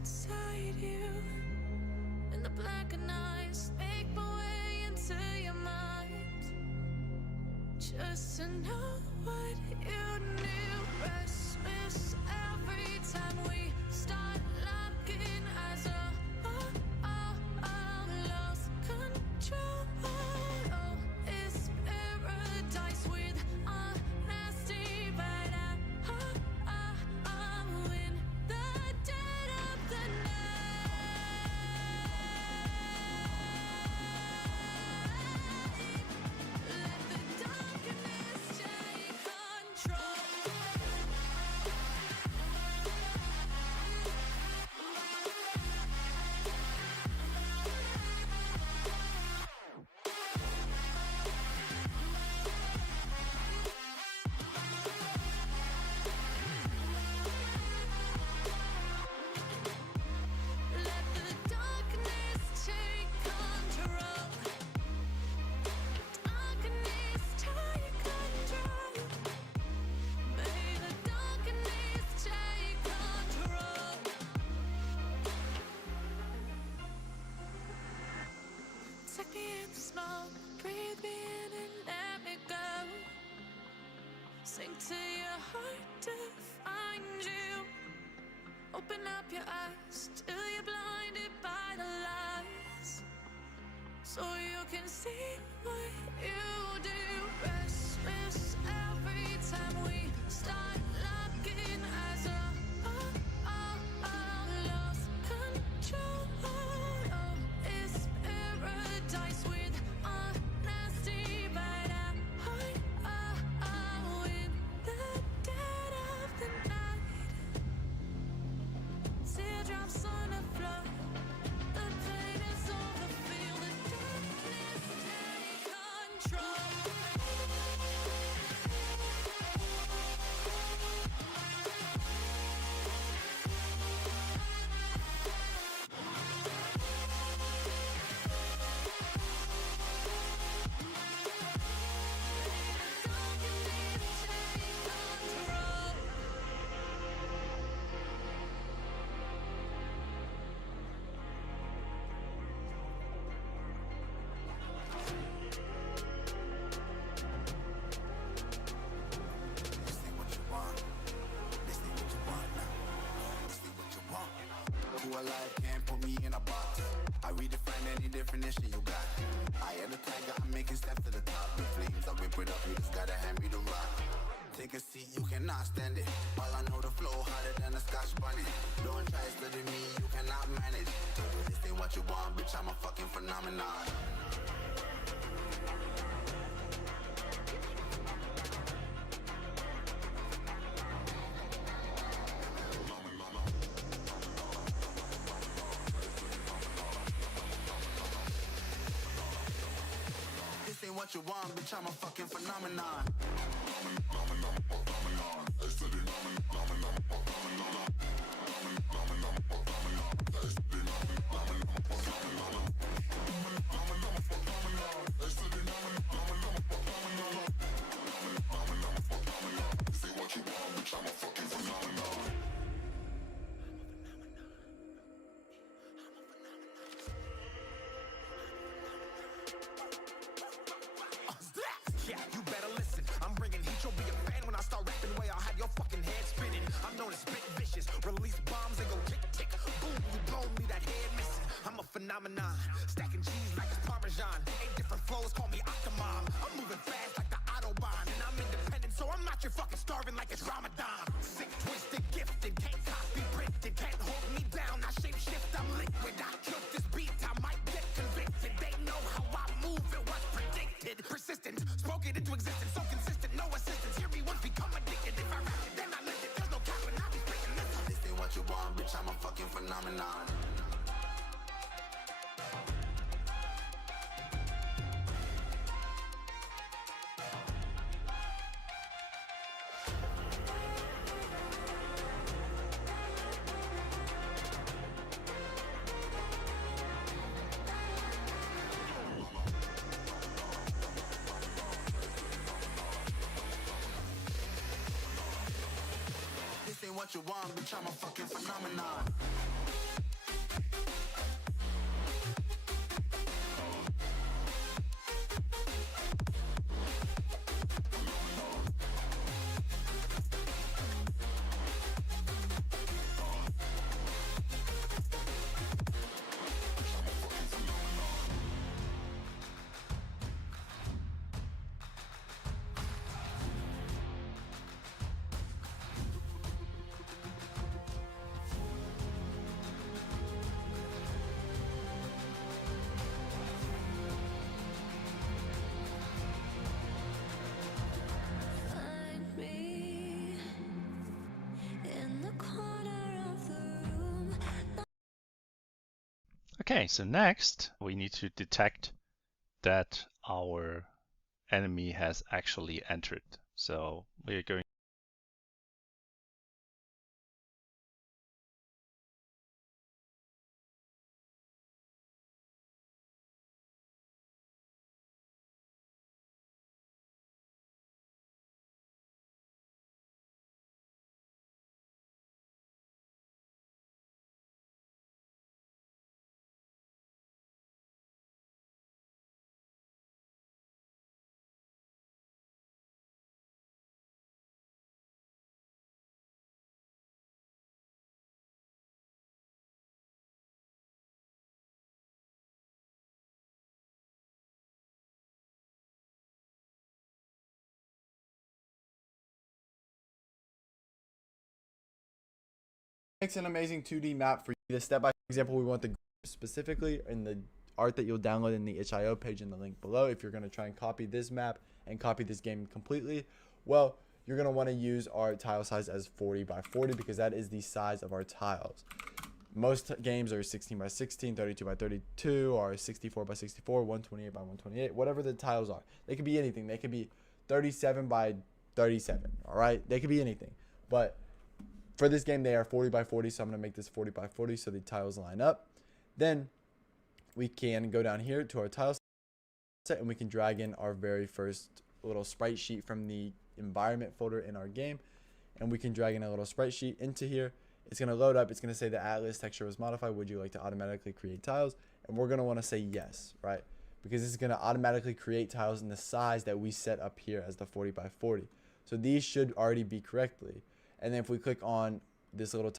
inside you. And the blackened eyes make my way into your mind. Just to know what you knew. Restless every time we start locking eyes. Lost control. Oh, it's paradise with honesty, but I'm in the dead of the night. Let the darkness take control. Let the darkness take control. Darkness take control. May the darkness take control. Take me in the smoke, breathe me in and let me go. Sink to your heart to find you. Open up your eyes till you're blinded by the lies, so you can see what you do. Restless every time we start locking eyes. Lost control. Oh, it's paradise with honesty, but I'm in the dead of the night. Teardrops on the floor. The pain is over. Feel the darkness take control. Darkness take control. This ain't what you want. This ain't what you want now. This ain't what you want. Who alive can't put me in a box. I redefine any definition you got. I am the tiger, I'm making steps to the top. The flames, I whip it up, you just gotta hand me the rock. Take a seat, you cannot stand it. All I know, the flow harder than a scotch bunny. Don't try studying me, you cannot manage. This ain't what you want, bitch, I'm a fucking phenomenon. This ain't what you want, bitch, I'm a fucking phenomenon. Yeah, you better listen. I'm bringing heat. You'll be a fan when I start rapping. Way I'll have your fucking head spinning. I'm known as spit vicious. Release bombs and go tick tick. Boom, you blown me that head missing. I'm a phenomenon. Stacking cheese like it's Parmesan. 8 different flows, call me Octomom. I'm moving fast like the Autobahn. And I'm independent, so I'm not your fucking starving like it's Ramadan. Sick, twisted, gifted. Can't copy, printed. Can't hold me down. I shape shift, I'm liquid. I killed this beat, I might get convicted. They know how I move, it was predicted. Persistent, spoke it into existence. So consistent, no assistance. Hear me once, become addicted. If I rap it, then I live it. There's no cap when I be spitting this. This ain't what you want, bitch, I'm a fucking phenomenon. This ain't what you want, bitch, I'm a fucking phenomenon. Okay, so next we need to detect that our enemy has actually entered. So we're going Makes an amazing 2D map for you. The step-by example we want the specifically in the art that you'll download in the itch.io page in the link below. If you're going to try and copy this map and copy this game completely, well, you're going to want to use our tile size as 40 by 40 because that is the size of our tiles. Most games are 16 by 16, 32 by 32, or 64 by 64, 128 by 128, whatever the tiles are. They could be anything. They could be 37 by 37, all right? They could be anything. But for this game, they are 40 by 40, so I'm going to make this 40 by 40 so the tiles line up. Then we can go down here to our tile set and we can drag in our very first little sprite sheet from the environment folder in our game. And we can drag in a little sprite sheet into here. It's going to load up. It's going to say the Atlas texture was modified. Would you like to automatically create tiles? And we're going to want to say yes, right? Because this is going to automatically create tiles in the size that we set up here as the 40 by 40. So these should already be correctly. And then if we click on this little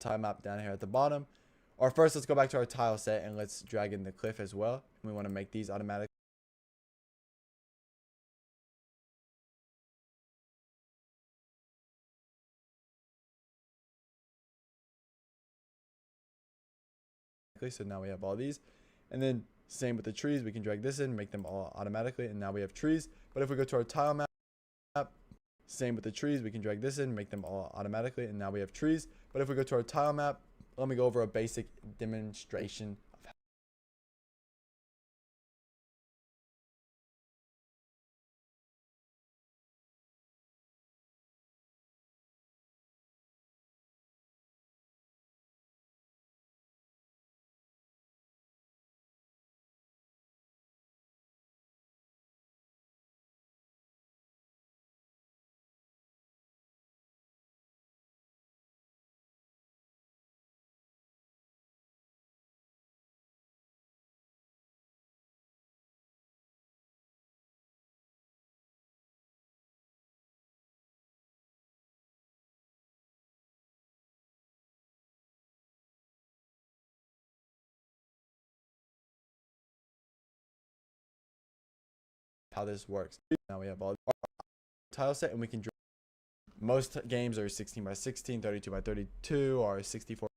tile map down here at the bottom. Or first, let's go back to our tile set and let's drag in the cliff as well. We want to make these automatic. So now we have all these. And then same with the trees. We can drag this in, make them all automatically. And now we have trees. But if we go to our tile map, same with the trees. We can drag this in, make them all automatically. And now we have trees. But if we go to our tile map, let me go over a basic demonstration of how this works. Now we have all our tile set and we can drag. Most games are 16 by 16, 32 by 32, or 64.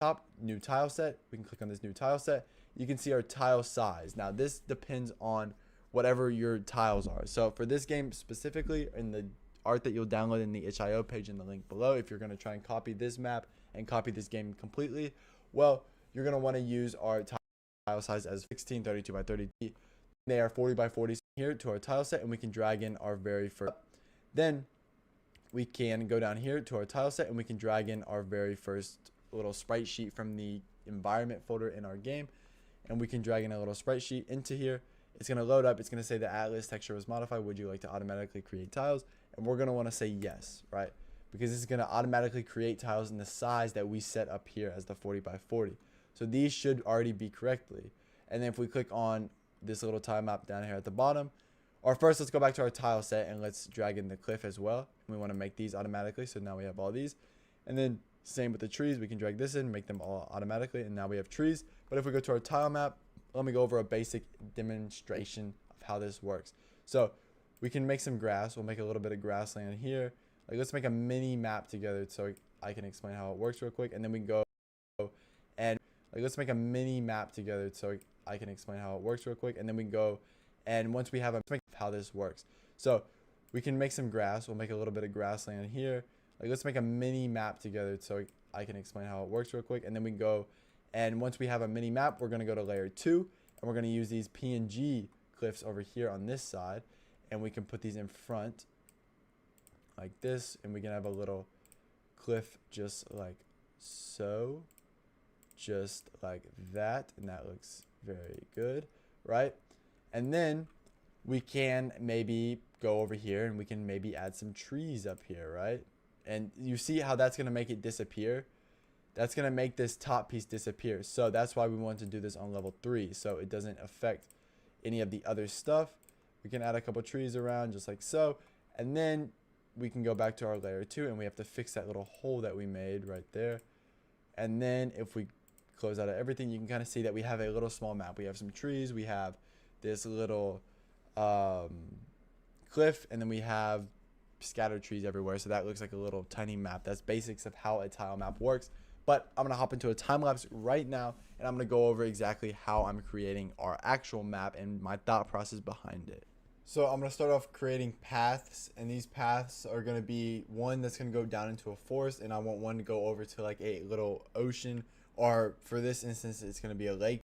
Top, new tile set. We can click on this new tile set. You can see our tile size. Now this depends on whatever your tiles are. So for this game specifically, in the art that you'll download in the itch.io page in the link below, if you're going to try and copy this map and copy this game completely, well, you're going to want to use our tile size as 16, 32 by 30. They are 40 by 40 here to our tile set, and we can drag in our very first. Then we can go down here to our tile set and we can drag in our very first little sprite sheet from the environment folder in our game. And we can drag in a little sprite sheet into here. It's going to load up. It's going to say the atlas texture was modified. Would you like to automatically create tiles? And we're going to want to say yes, right? Because this is going to automatically create tiles in the size that we set up here as the 40 by 40. So these should already be correctly. And then if we click on this little tile map down here at the bottom, or first let's go back to our tile set and let's drag in the cliff as well. We want to make these automatically. So now we have all these. And then same with the trees. We can drag this in, make them all automatically. And now we have trees. But if we go to our tile map, let me go over a basic demonstration of how this works. So we can make some grass. We'll make a little bit of grassland here. Like, let's make a mini map together so I can explain how it works real quick. And then we can go and let's make a mini map together so I can explain how it works real quick. And then we can go, and once we have how this works. So we can make some grass. We'll make a little bit of grassland here. Like, let's make a mini map together so I can explain how it works real quick. And then we can go, and once we have a mini map, we're going to go to layer 2 and we're going to use these PNG cliffs over here on this side. And we can put these in front like this, and we can have a little cliff just like so, just like that, and that looks very good, right? And then we can maybe go over here and we can maybe add some trees up here, right? And you see how that's going to make it disappear? That's going to make this top piece disappear. So that's why we want to do this on level 3, so it doesn't affect any of the other stuff. We can add a couple trees around just like so, and then we can go back to our layer 2 and we have to fix that little hole that we made right there. And then if we close out of everything, you can kind of see that we have a little small map. We have some trees, we have this little cliff, and then we have scattered trees everywhere. So that looks like a little tiny map. That's basics of how a tile map works. But I'm gonna hop into a time lapse right now and I'm gonna go over exactly how I'm creating our actual map and my thought process behind it. So I'm going to start off creating paths, and these paths are going to be one that's going to go down into a forest, and I want one to go over to like a little ocean, or for this instance it's going to be a lake.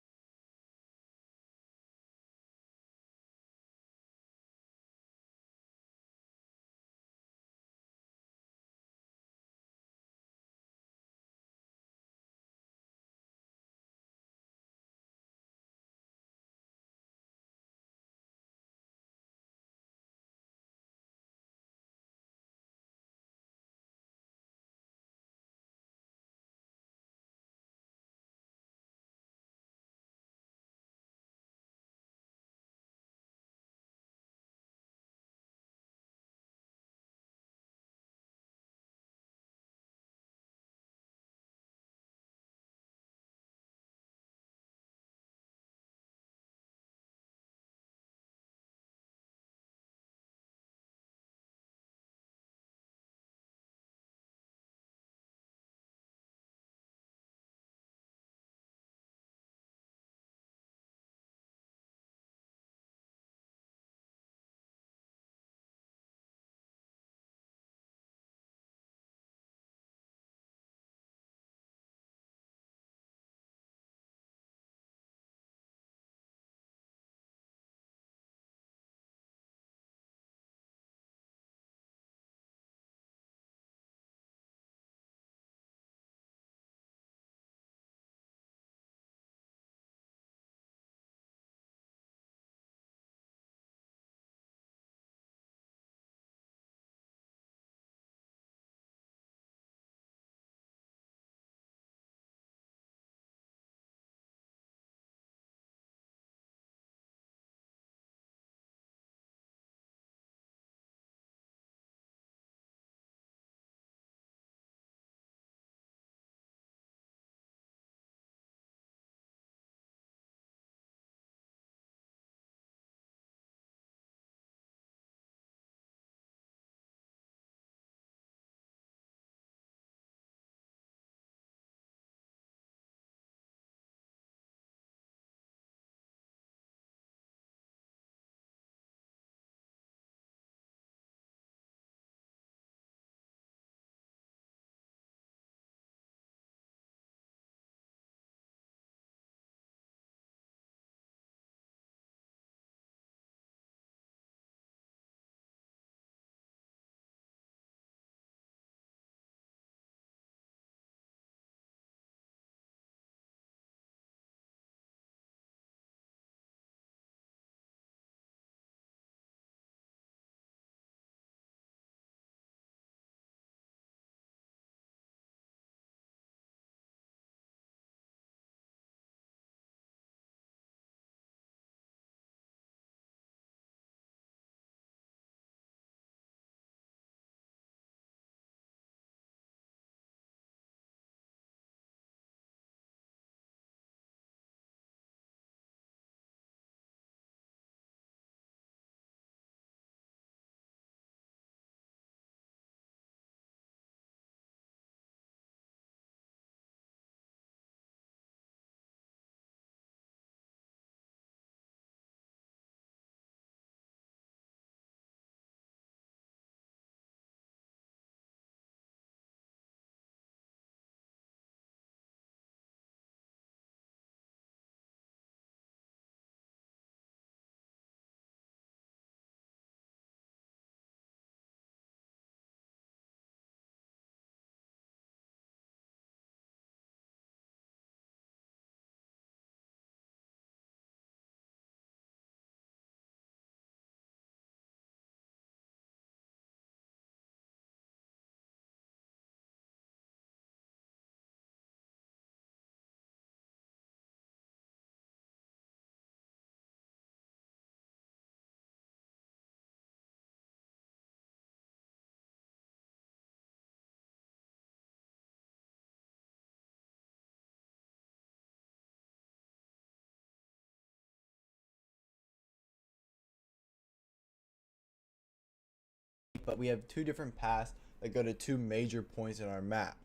but we have two different paths that go to two major points in our map.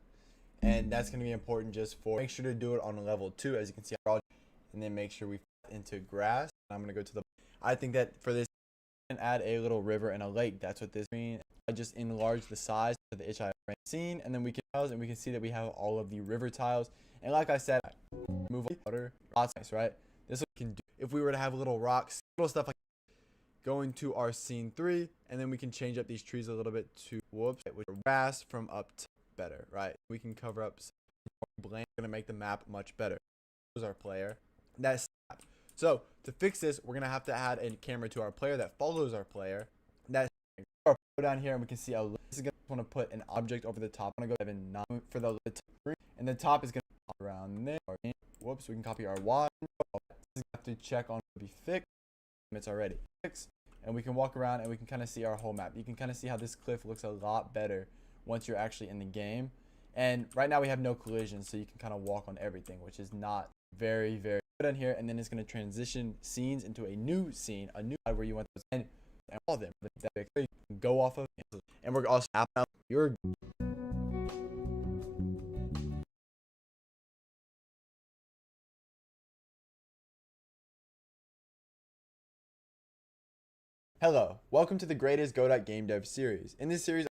And that's going to be important just for, make sure to do it on level 2, as you can see, and then make sure we fit into grass. I'm going to go to the, I think that for this, and add a little river and a lake. That's what this means. I just enlarge the size of the itch I scene, and then we can see that we have all of the river tiles. And like I said, move water, lots nice, right? This is what we can do. If we were to have little rocks, little stuff like going to our scene 3, and then we can change up these trees a little bit to which grass from up to better, right? We can cover up some blank, gonna make the map much better. Here's our player. That's so to fix this, we're gonna have to add a camera to our player that follows our player. That's go down here and we can see a. This is gonna want to put an object over the top. I'm gonna go 7 for the top, and the top is gonna be around there. Whoops, we can copy our Y. We have to check on to be fixed. It's already fixed, and we can walk around and we can kind of see our whole map. You can kind of see how this cliff looks a lot better once you're actually in the game. And right now we have no collisions, so you can kind of walk on everything, which is not very good on here. And then it's going to transition scenes into a new scene, a new where you want those and all of them that you can go off of. And we're also out your Hello, welcome to the greatest Godot game dev series. In this series,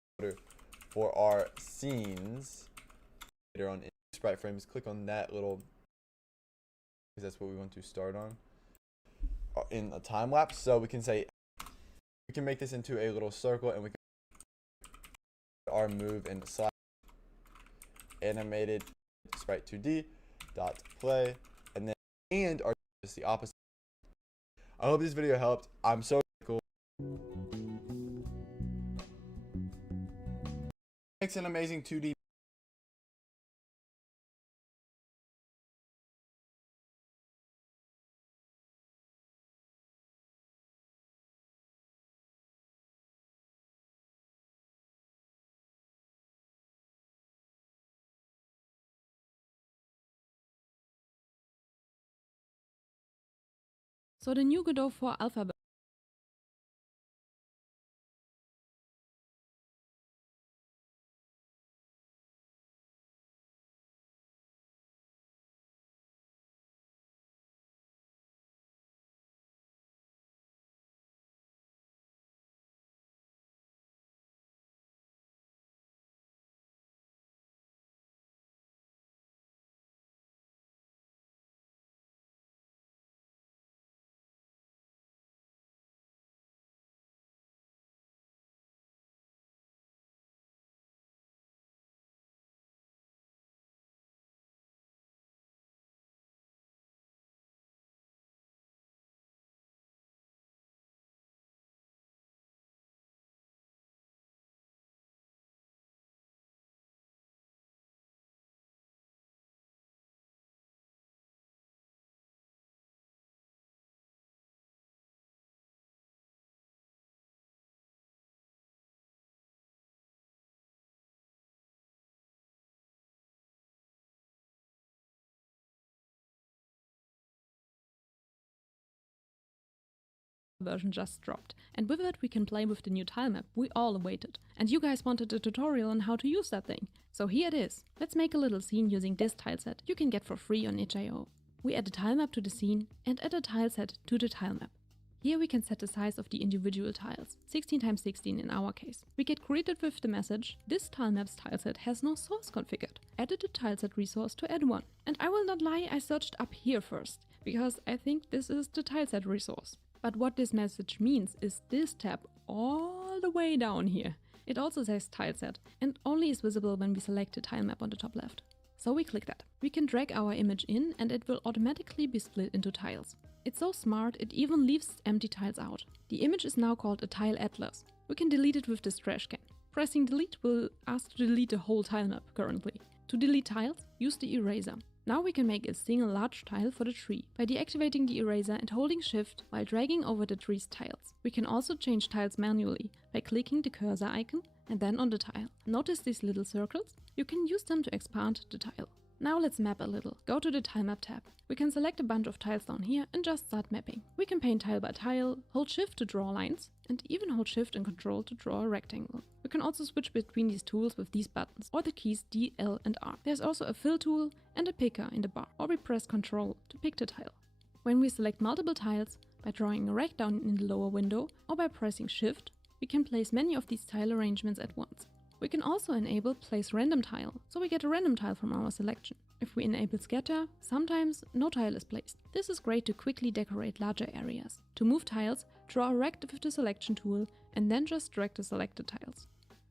for our scenes later on in sprite frames, click on that little, because that's what we want to start on in a time lapse. So we can say, we can make this into a little circle, and we can our move and slide animated sprite 2D dot play, and then our just the opposite. I hope this video helped. I'm so cool. Makes an amazing 2D. So the new Godot 4 alpha version just dropped, and with it we can play with the new tile map we all awaited. And you guys wanted a tutorial on how to use that thing. So here it is. Let's make a little scene using this tile set you can get for free on itch.io. We add a tile map to the scene and add a tile set to the tile map. Here we can set the size of the individual tiles, 16x16 in our case. We get greeted with the message, this tile map's tile set has no source configured. Added a tile set resource to add one. And I will not lie, I searched up here first, because I think this is the tile set resource. But what this message means is this tab all the way down here. It also says tile set and only is visible when we select the tile map on the top left. So we click that. We can drag our image in and it will automatically be split into tiles. It's so smart, it even leaves empty tiles out. The image is now called a tile atlas. We can delete it with this trash can. Pressing delete will ask to delete the whole tile map currently. To delete tiles, use the eraser. Now we can make a single large tile for the tree by deactivating the eraser and holding shift while dragging over the tree's tiles. We can also change tiles manually by clicking the cursor icon and then on the tile. Notice these little circles? You can use them to expand the tile. Now let's map a little. Go to the tile map tab. We can select a bunch of tiles down here and just start mapping. We can paint tile by tile, hold shift to draw lines, and even hold Shift and Control to draw a rectangle. We can also switch between these tools with these buttons, or the keys D, L and R. There's also a fill tool and a picker in the bar, or we press Control to pick the tile. When we select multiple tiles, by drawing a rectangle in the lower window, or by pressing Shift, we can place many of these tile arrangements at once. We can also enable Place Random Tile, so we get a random tile from our selection. If we enable Scatter, sometimes no tile is placed. This is great to quickly decorate larger areas. To move tiles, draw a rect with the Selection tool and then just drag the selected tiles.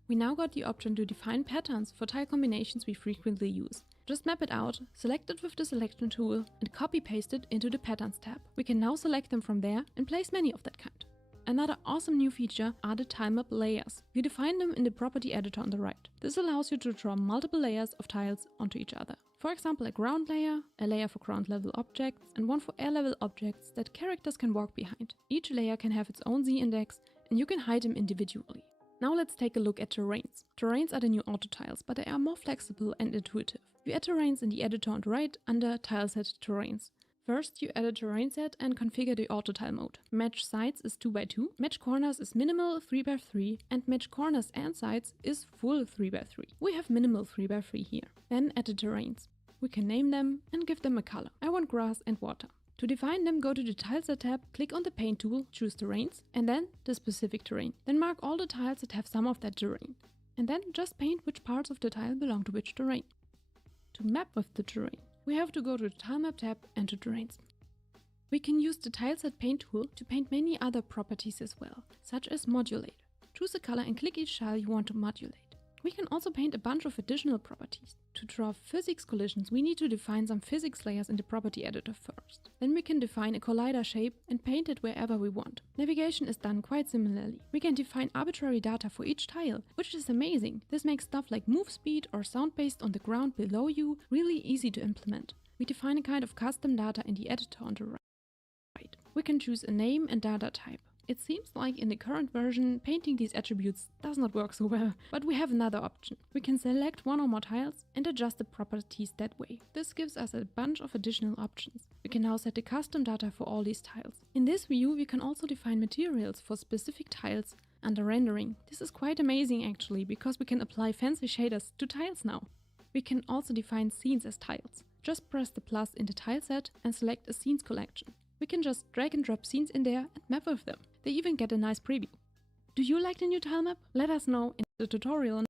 We now got the option to define patterns for tile combinations we frequently use. Just map it out, select it with the Selection tool and copy-paste it into the Patterns tab. We can now select them from there and place many of that kind. Another awesome new feature are the tile map layers. You define them in the property editor on the right. This allows you to draw multiple layers of tiles onto each other. For example, a ground layer, a layer for ground level objects, and one for air level objects that characters can walk behind. Each layer can have its own z-index and you can hide them individually. Now let's take a look at terrains. Terrains are the new auto tiles, but they are more flexible and intuitive. You add terrains in the editor on the right under Tileset Terrains. First, you add a terrain set and configure the auto tile mode. Match sides is 2x2, match corners is minimal 3x3, and match corners and sides is full 3x3. We have minimal 3x3 here. Then add the terrains. We can name them and give them a color. I want grass and water. To define them, go to the Tileset tab, click on the Paint tool, choose Terrains, and then the specific terrain. Then mark all the tiles that have some of that terrain. And then just paint which parts of the tile belong to which terrain. To map with the terrain, we have to go to the Tile Map tab and to Terrains. We can use the Tileset Paint tool to paint many other properties as well, such as Modulate. Choose a color and click each tile you want to modulate. We can also paint a bunch of additional properties. To draw physics collisions, we need to define some physics layers in the property editor first. Then we can define a collider shape and paint it wherever we want. Navigation is done quite similarly. We can define arbitrary data for each tile, which is amazing. This makes stuff like move speed or sound based on the ground below you really easy to implement. We define a kind of custom data in the editor on the right. We can choose a name and data type. It seems like in the current version, painting these attributes does not work so well, but we have another option. We can select one or more tiles and adjust the properties that way. This gives us a bunch of additional options. We can now set the custom data for all these tiles. In this view, we can also define materials for specific tiles under rendering. This is quite amazing actually, because we can apply fancy shaders to tiles now. We can also define scenes as tiles. Just press the plus in the tileset and select a scenes collection. We can just drag and drop scenes in there and map with them. They even get a nice preview. Do you like the new tile map? Let us know in the tutorial.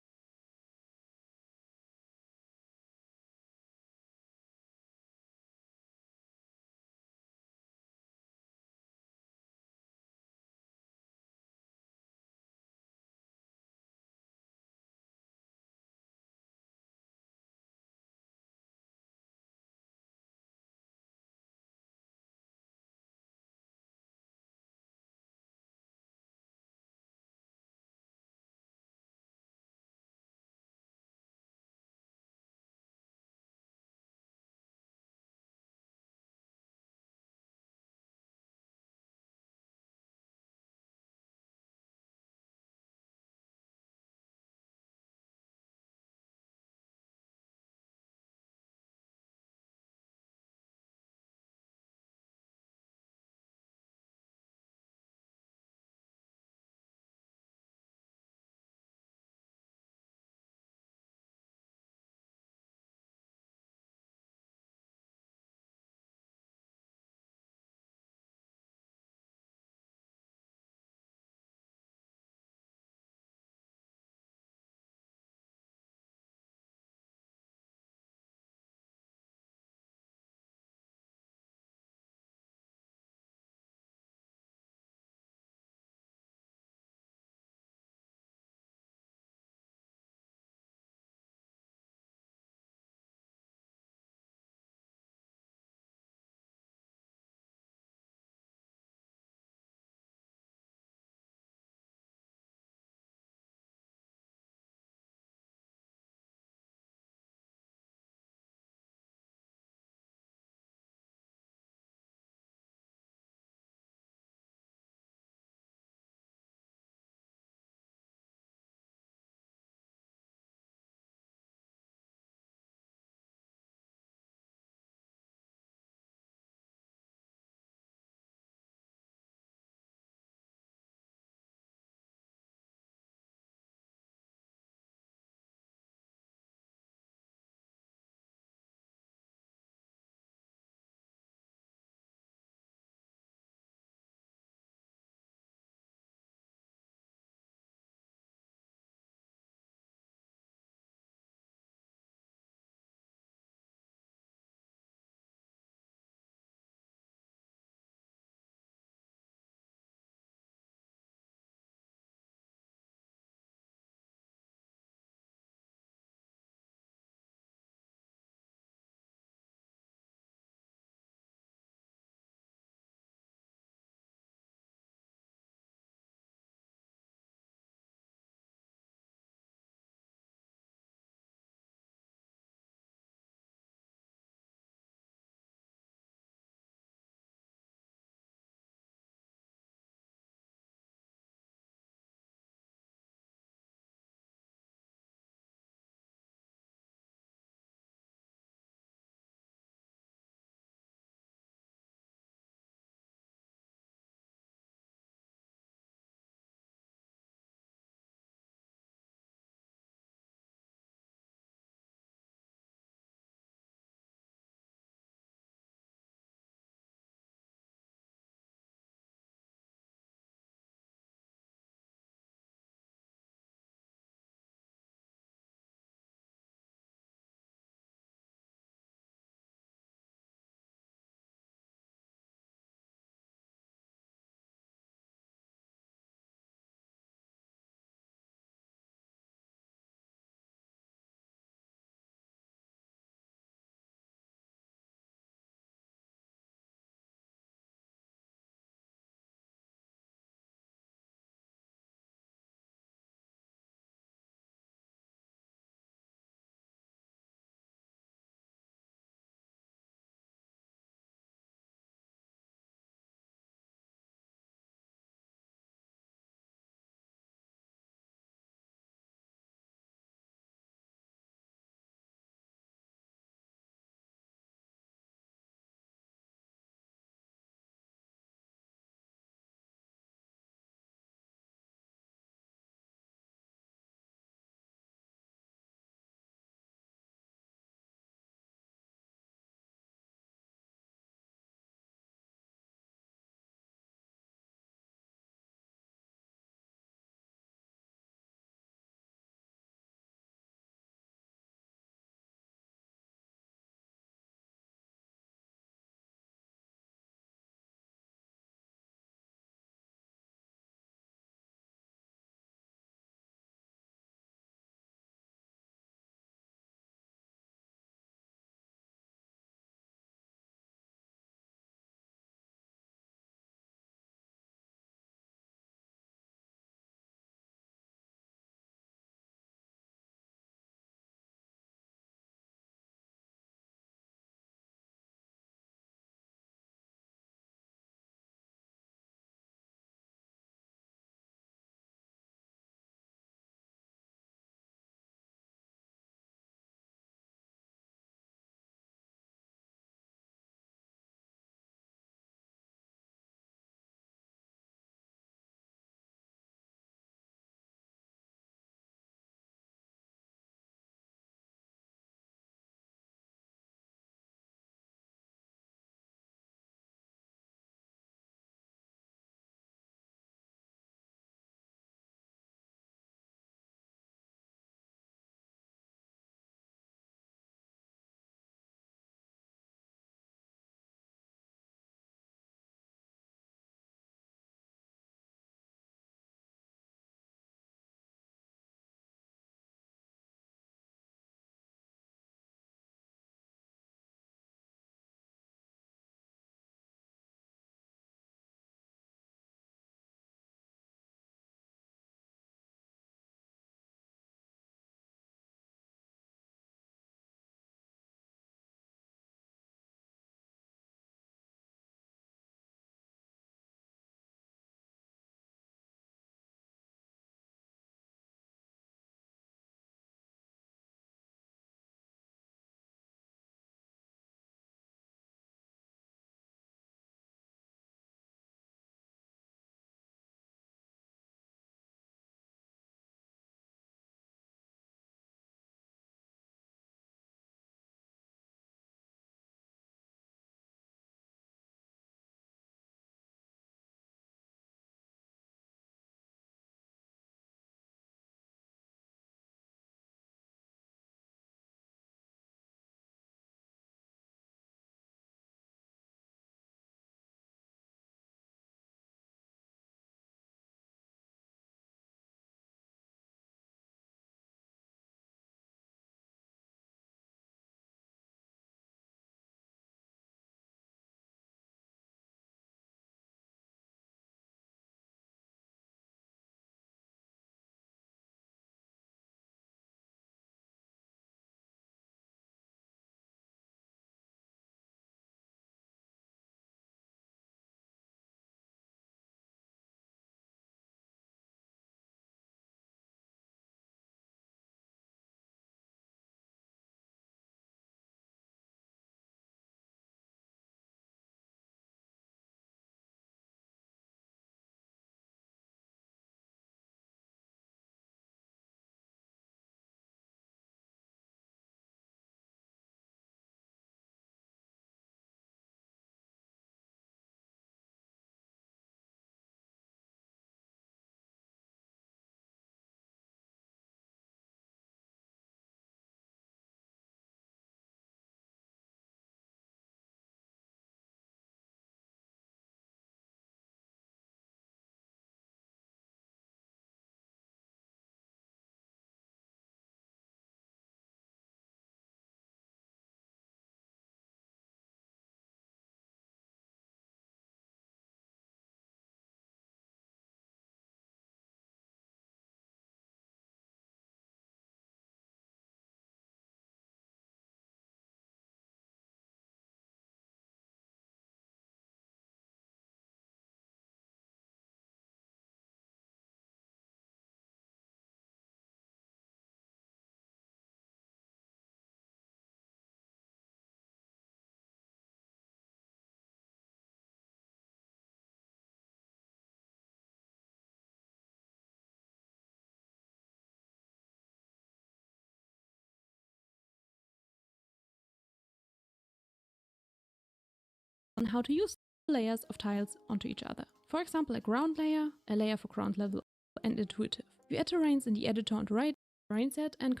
on how to use layers of tiles onto each other. For example, a ground layer, a layer for ground level, and intuitive. You add terrains in the editor on the right, terrain set, and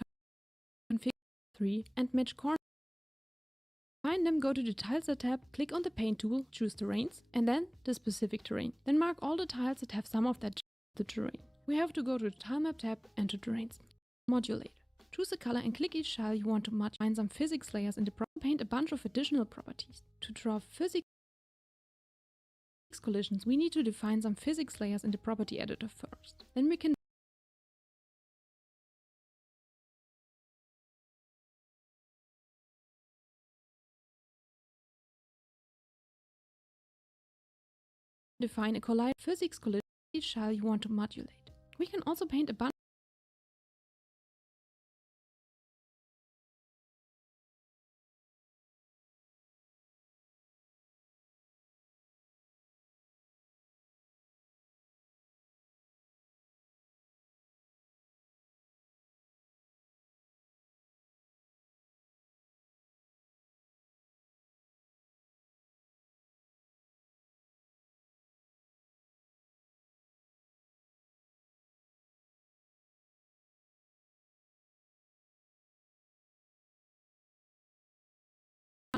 configure 3 and match corners. Find them, go to the Tileset tab, click on the Paint tool, choose terrains, and then the specific terrain. Then mark all the tiles that have some of that the terrain. We have to go to the Tile Map tab and to Terrains. Modulate. Choose a color and click each tile you want to modulate. Find some physics layers in the paint a bunch of additional properties. To draw physics collisions, we need to define some physics layers in the property editor first. Then we can define a collider physics collision each tile you want to modulate. We can also paint a bunch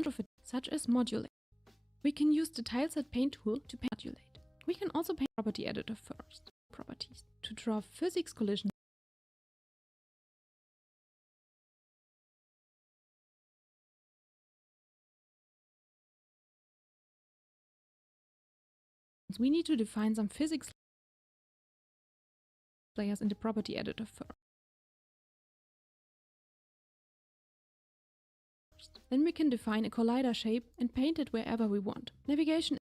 of it, such as modulate. We can use the Tileset Paint tool to modulate. We can also paint property editor first. Properties. To draw physics collisions, we need to define some physics layers in the property editor first. Then we can define a collider shape and paint it wherever we want. Navigation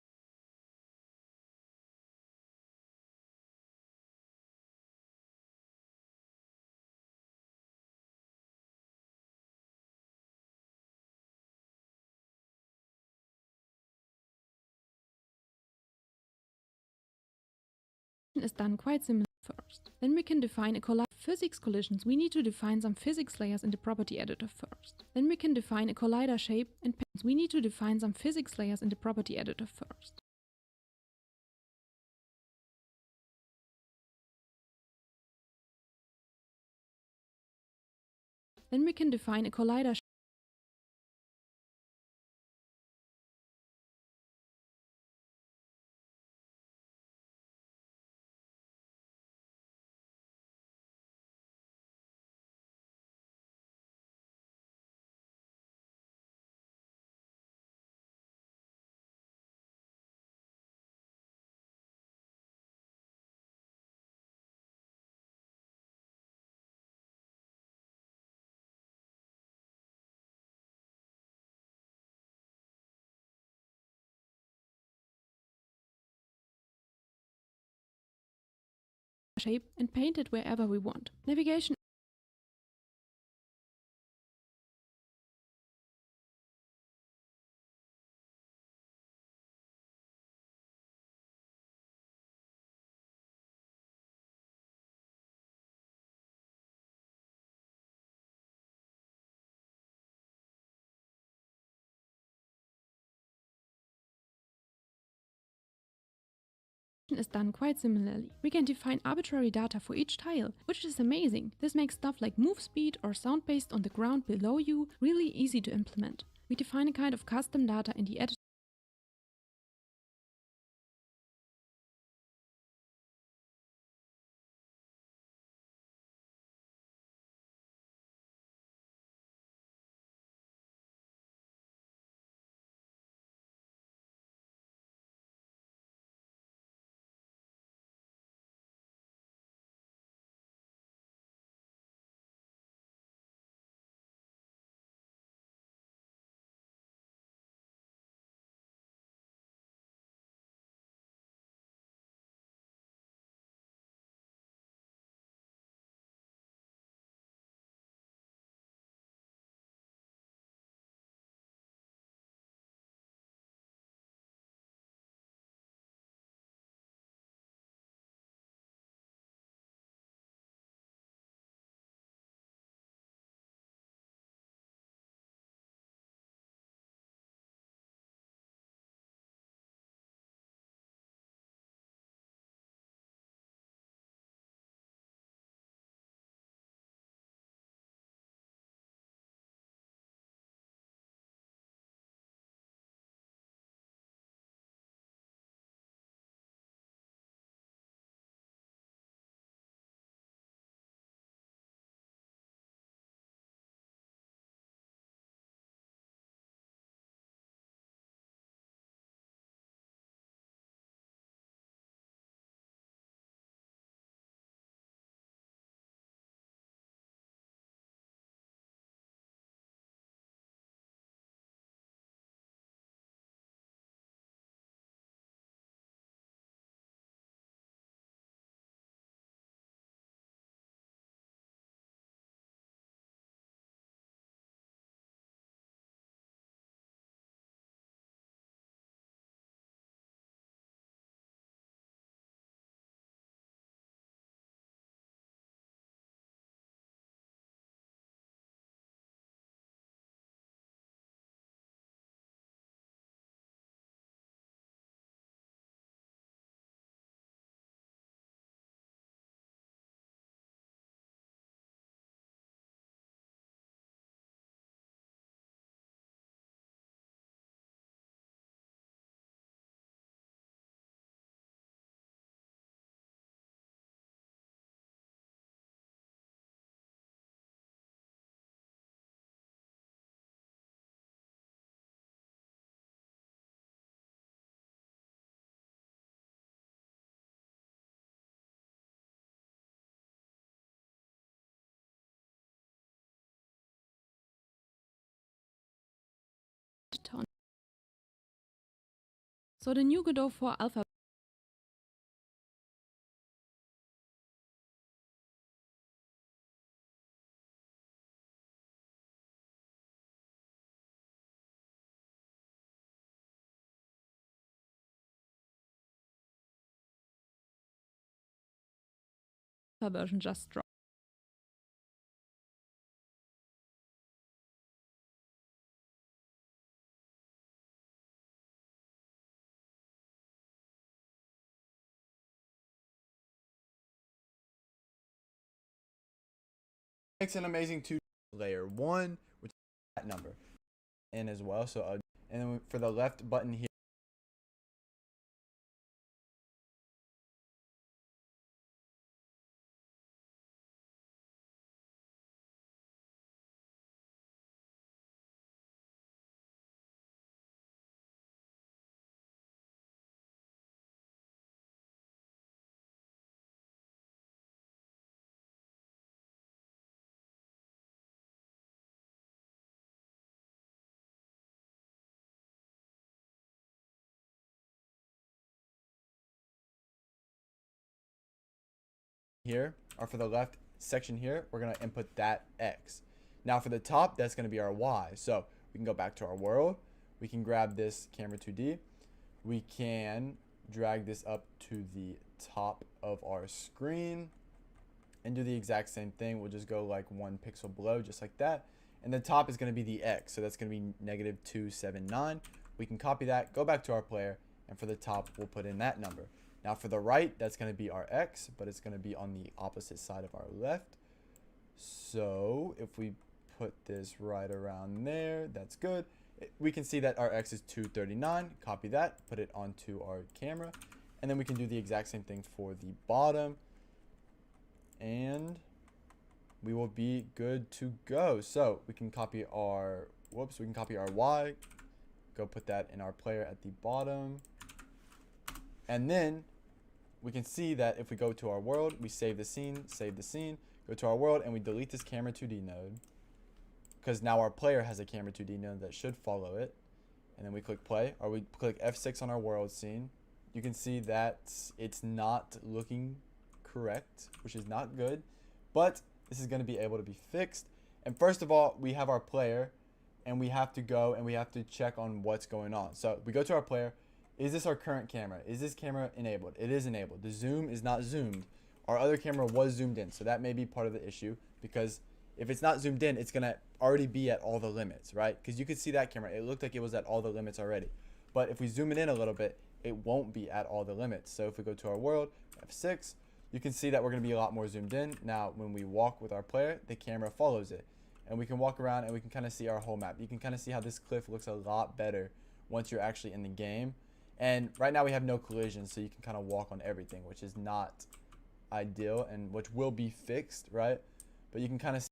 is done quite similar first. Then we can define a collider physics collisions. We need to define some physics layers in the property editor first. Then we can define a collider shape and paint. We need to define some physics layers in the property editor first. Then we can define a collider shape and paint it wherever we want. Navigation is done quite similarly. We can define arbitrary data for each tile, which is amazing. This makes stuff like move speed or sound based on the ground below you really easy to implement. We define a kind of custom data in the editor So the new Godot 4 alpha version just dropped. Makes an amazing 2D layer 1, which is that number, and as well. So, and then for the left button here, or for the left section here, we're going to input that X. Now for the top, that's going to be our Y. So we can go back to our world. We can grab this camera 2D. We can drag this up to the top of our screen and do the exact same thing. We'll just go like 1 pixel below, just like that. And the top is going to be the X. So that's going to be -279. We can copy that, go back to our player, and for the top, we'll put in that number. Now for the right, that's going to be our X, but it's going to be on the opposite side of our left. So if we put this right around there, that's good. We can see that our X is 239. Copy that, put it onto our camera, and then we can do the exact same thing for the bottom, and we will be good to go. So we can copy our, we can copy our Y, go put that in our player at the bottom, and then we can see that if we go to our world, we save the scene, go to our world, and we delete this camera 2D node, because now our player has a camera 2D node that should follow it. And then we click play, or we click F6 on our world scene. You can see that it's not looking correct, which is not good, but this is going to be able to be fixed. And first of all, we have our player, and we have to go and we have to check on what's going on. So we go to our player. Is this our current camera? Is this camera enabled? It is enabled. The zoom is not zoomed. Our other camera was zoomed in, so that may be part of the issue, because if it's not zoomed in, it's going to already be at all the limits, right? Because you could see that camera. It looked like it was at all the limits already. But if we zoom it in a little bit, it won't be at all the limits. So if we go to our world, F6, you can see that we're going to be a lot more zoomed in. Now, when we walk with our player, the camera follows it. And we can walk around and we can kind of see our whole map. You can kind of see how this cliff looks a lot better once you're actually in the game. And right now we have no collision, so you can kind of walk on everything, which is not ideal and which will be fixed, right? But you can kind of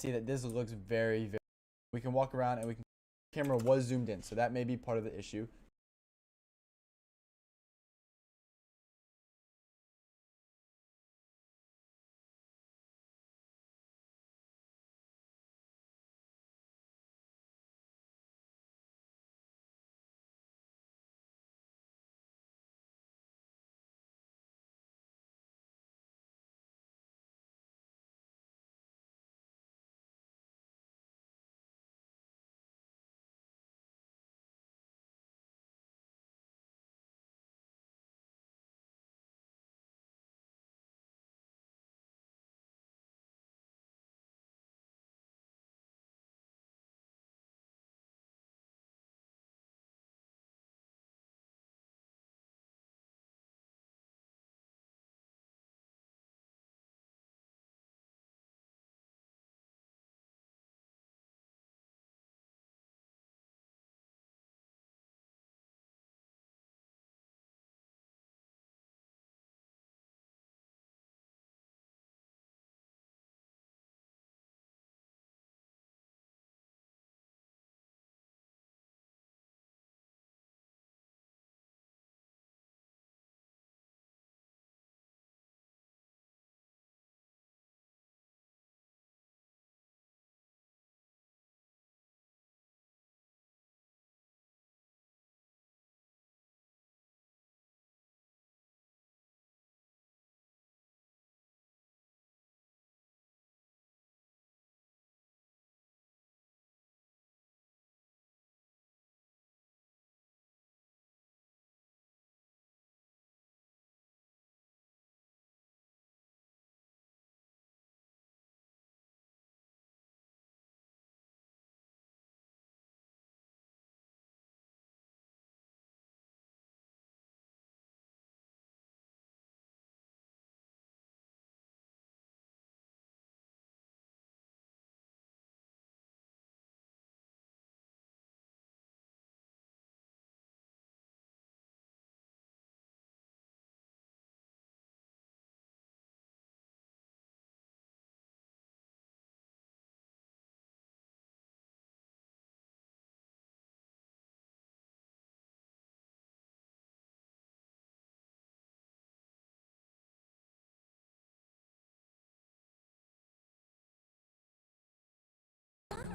see that this looks very. We can walk around and we can. Camera was zoomed in, so that may be part of the issue.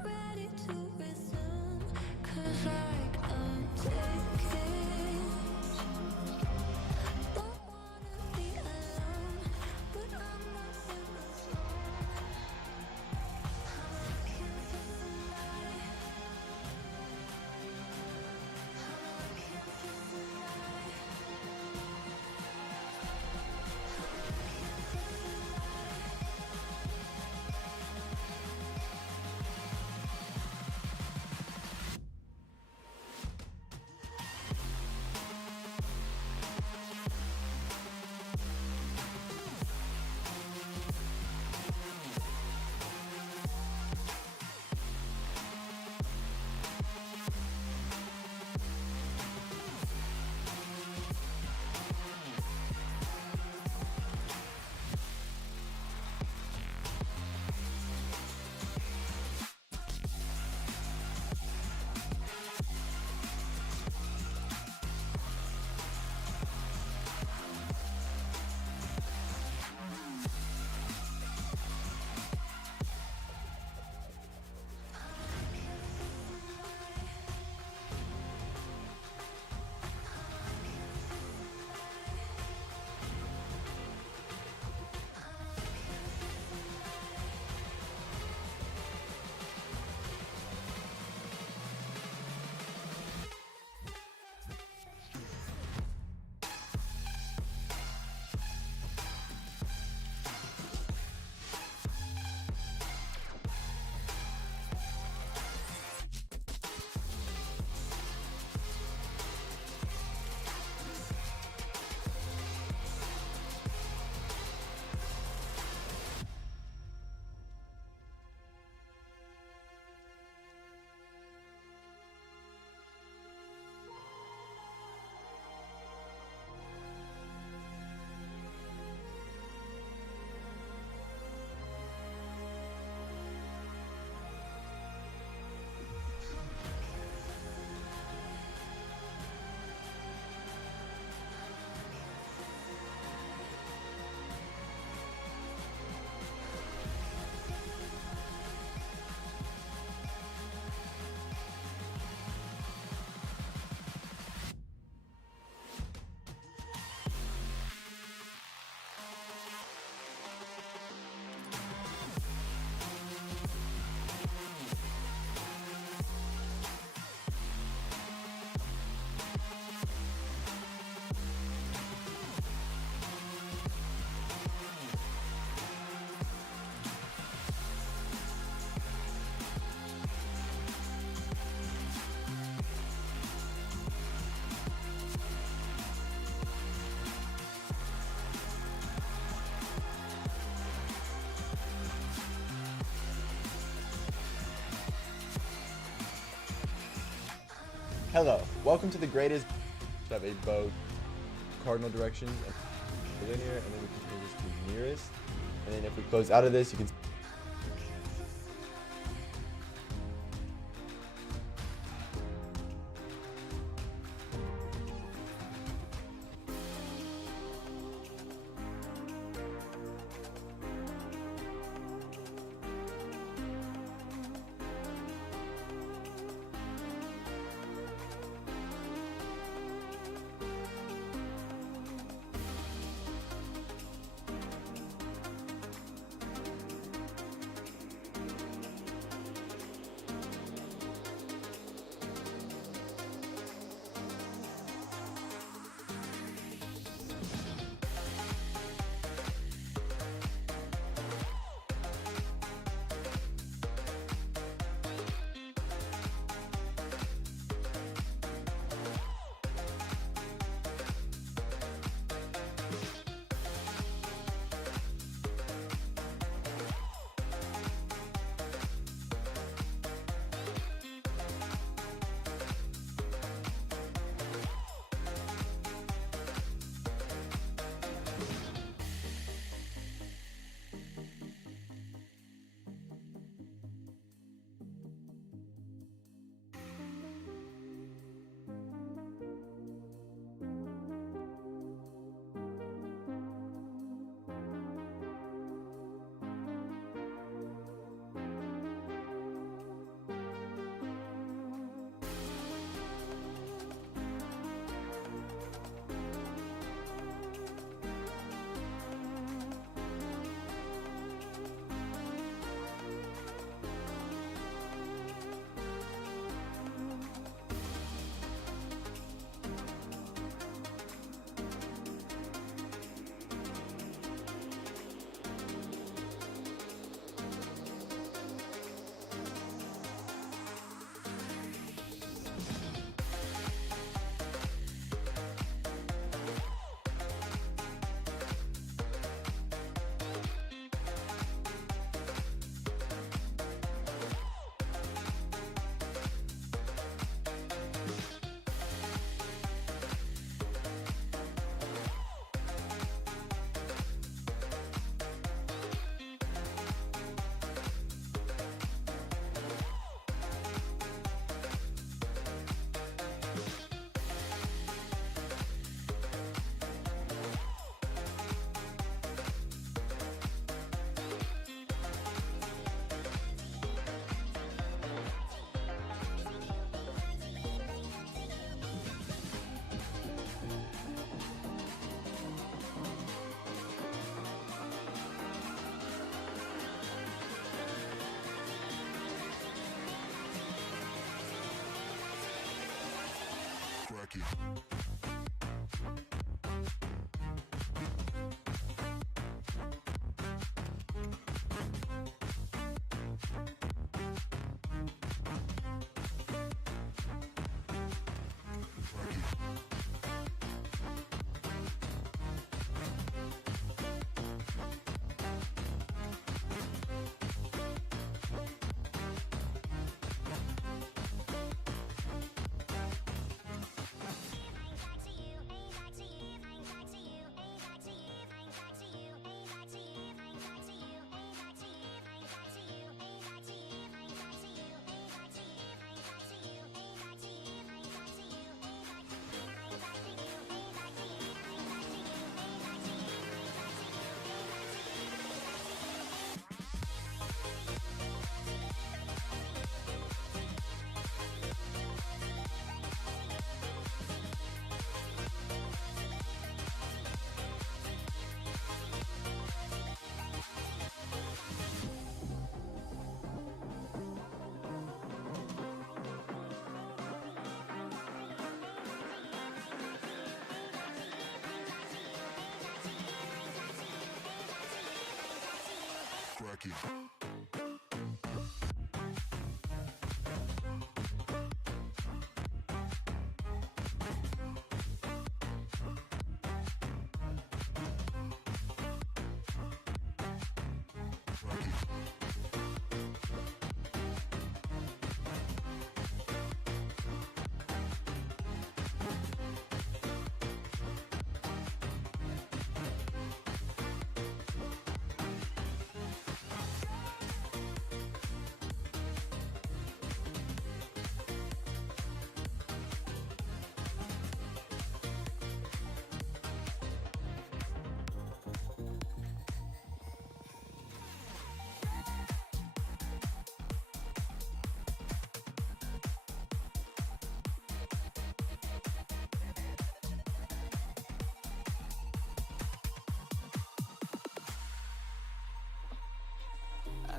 Ready to resume, 'cause like I'm taking. Don't wanna be alone, but I'm not in the zone. I'm looking for somebody. I'm looking for somebody. I'm looking for somebody. Hello, welcome to the greatest. Have a bow, cardinal directions, and linear, and then we can change this to nearest. And then if we close out of this, you can. Cracky.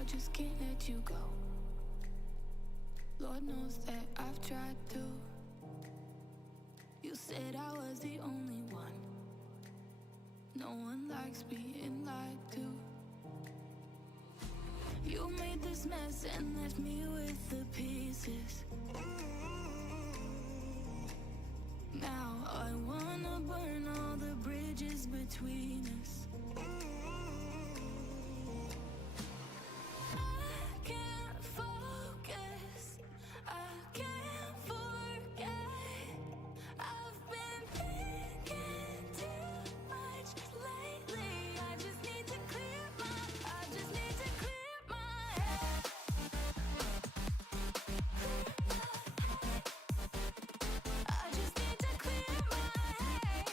just can't let you go. Lord knows that I've tried to. You said I was the only one. No one likes being lied to. You made this mess and left me with the pieces. Now I wanna burn all the bridges between us. I can't focus, I can't forget. I've been thinking too much lately. I just need to clear my head. I just need to clear my head.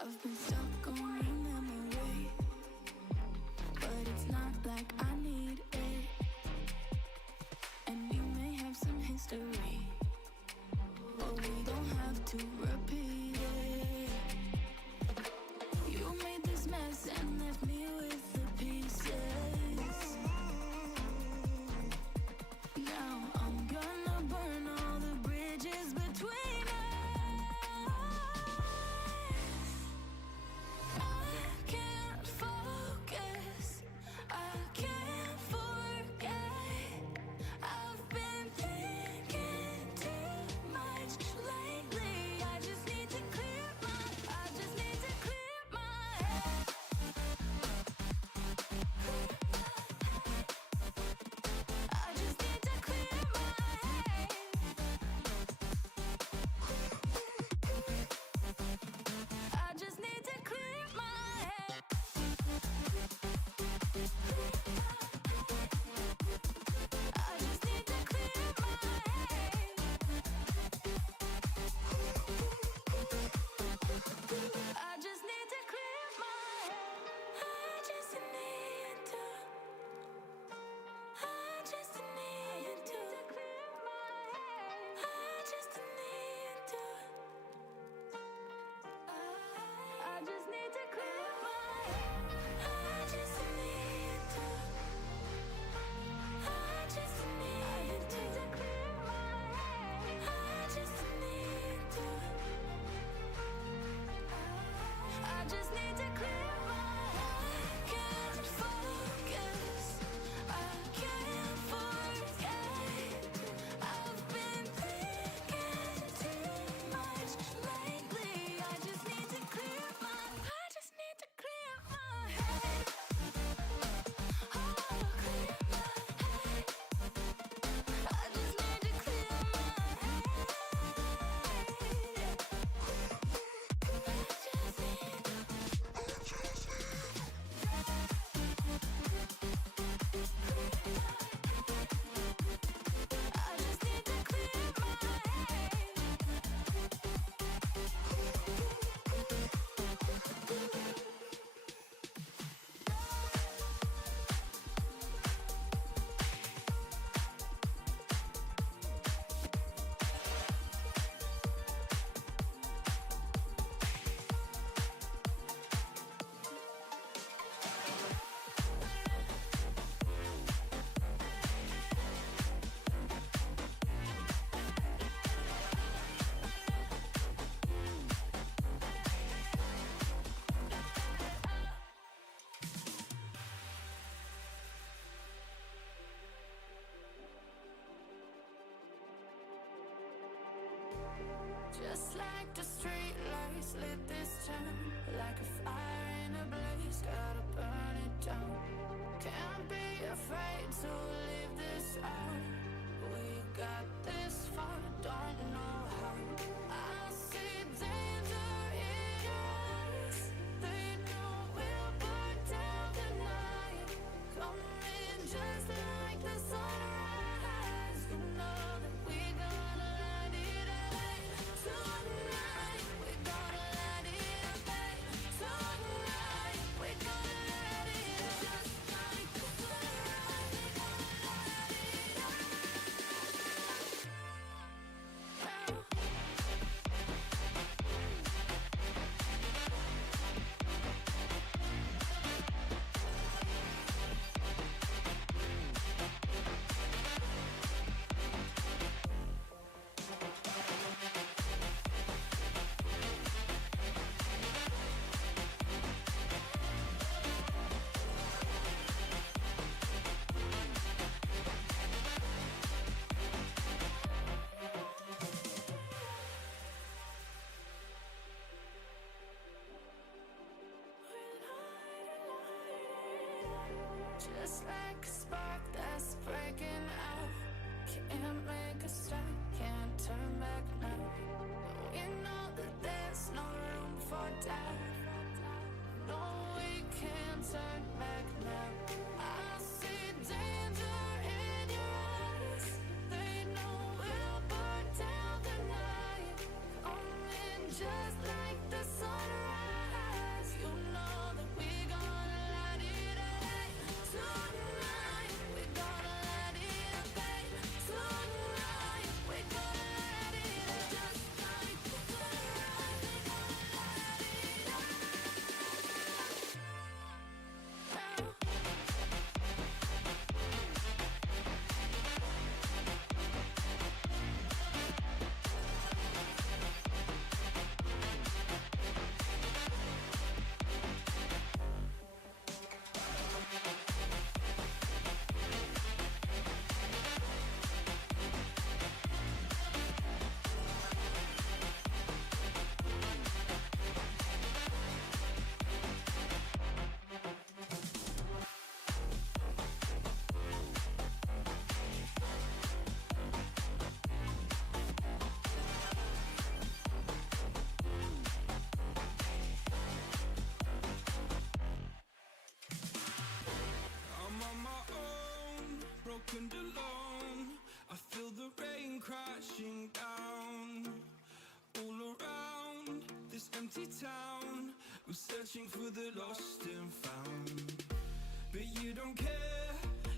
I've been stuck on a memory, but it's not like I need it. And we may have some history, but we don't have to repeat it. You made this mess and left me with the pieces. Now I'm gonna burn all the bridges between us. I can't focus, I can't forget. I've been thinking too much lately. I just need to clear my head. I just need to clear my head. I just need to clear my head. I just need to clear my head. I just need to clear my head. I just need to. I just need to clear my head. I just need to. I just need to clear my head. I just need to. I just need to clear my head. I just need to. I just need to clear my head. I can't focus, I can't forget. I've been thinking too much lately. I just need to clear my head. Oh, clear my head. I just need to clear my head. I just need to clear my Just like the street lights lit this town, like a fire in a blaze, gotta burn it down. Can't be afraid to leave this out. We got this far, don't know how. I see danger in us. They know we'll burn down the night. Coming just like the sunrise. You know that we gonna light it up tonight. We gonna light it up tonight. We gonna light it up just like the sunrise. We gonna just like a spark that's breaking out. Can't make a stop, can't turn back now. We know that there's no room for doubt. No, we can't turn back now. I see danger in your eyes. They know we'll burn down the night. Coming just like the sunrise. You know that we gonna light it up. Tonight, we gonna light it up, babe. Tonight, we gonna light it up. Just like the sunrise, we gonna light it up. I'm on my own, broken alone. I feel the rain crashing down all around this empty town. I'm searching for the lost and found, but you don't care,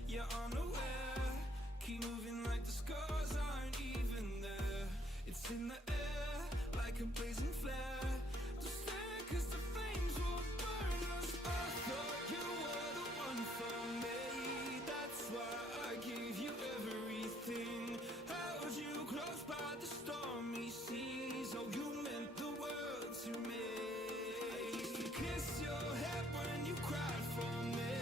you're unaware. Keep moving like the scars aren't even there. It's in the air like a blazing flare. Just stare 'cause the flames will burn us. I thought you were the one for me. That's why I gave you everything. Held you close by the stormy seas. Oh, you meant the world to me. I used to kiss your head when you cried for me.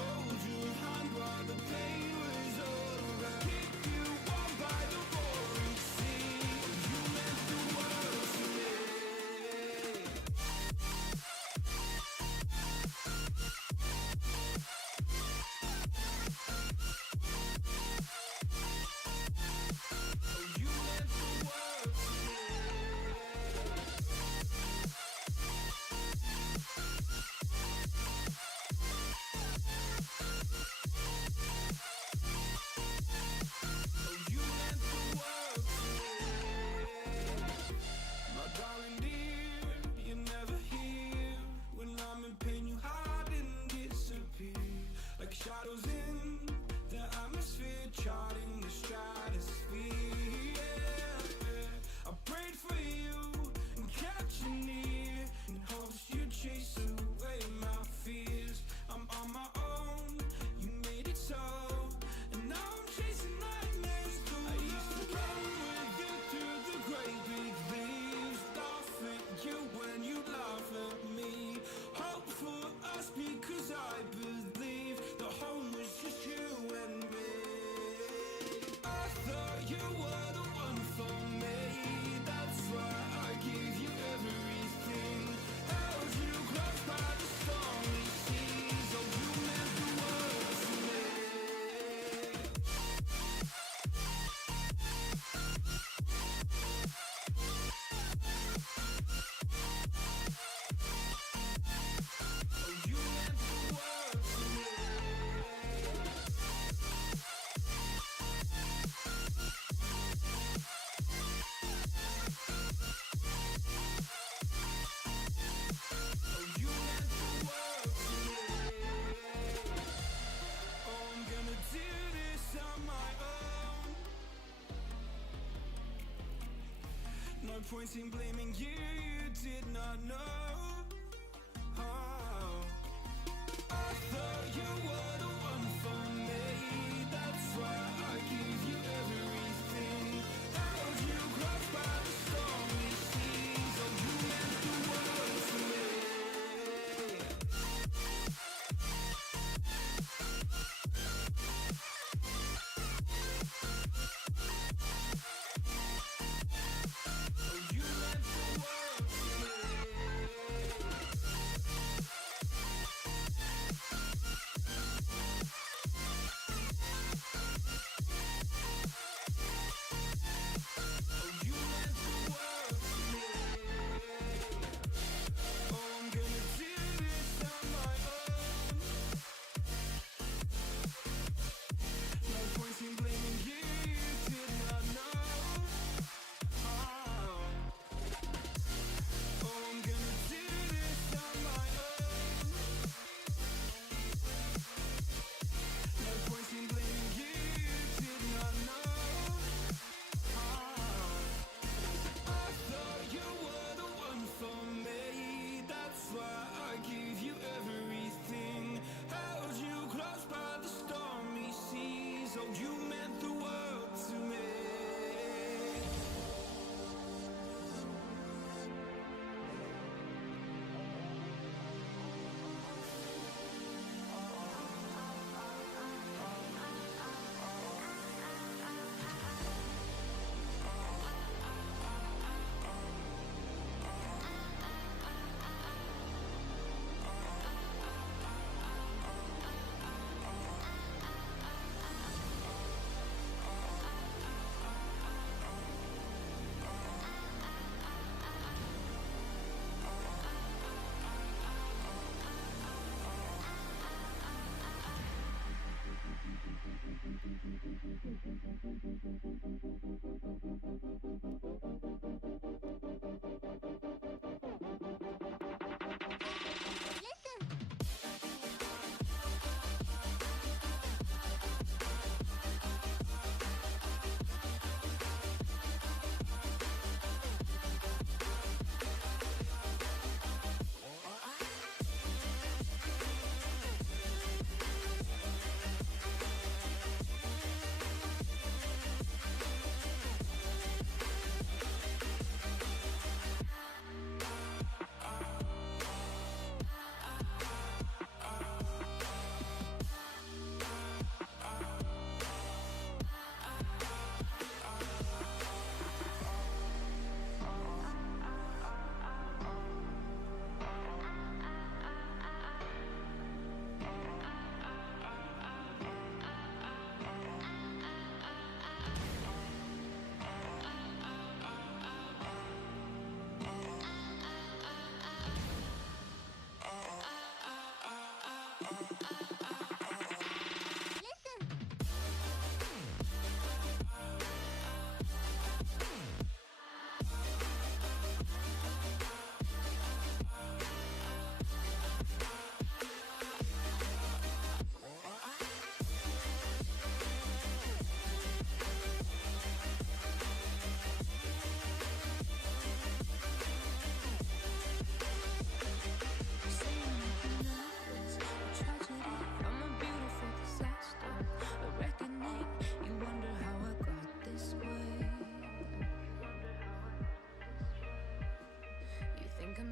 Hold your hand while the pain was over. Keep you warm by the roaring sea. You meant the world to me. Oh, you meant the world to me. Oh, you meant the world to me. My darling dear, you're never here. When I'm in pain, you hide and disappear. Like shadows in the atmosphere, charting the stratosphere. Yeah. I prayed for you and kept you near in hopes you'd chase away my fears. I'm on my own, you made it so, and now I'm chasing nightmares through. I used to run with you through the great big leaves, laugh at you when you laugh at me. Hope for us because I believe the home was just you and me. I thought you were the one for me. That's why I gave you everything. Held you close by the stormy seas. Oh, you meant the world to me. Oh, you meant the world to me. Oh, you meant the world to me. Oh, I'm gonna do this on my own. No point in blaming you, you did not know. Oh, I thought you were the one for me. That's why I gave you everything. Held you close by the stormy seas. Oh, you meant the world to me. Oh, you meant the world to me.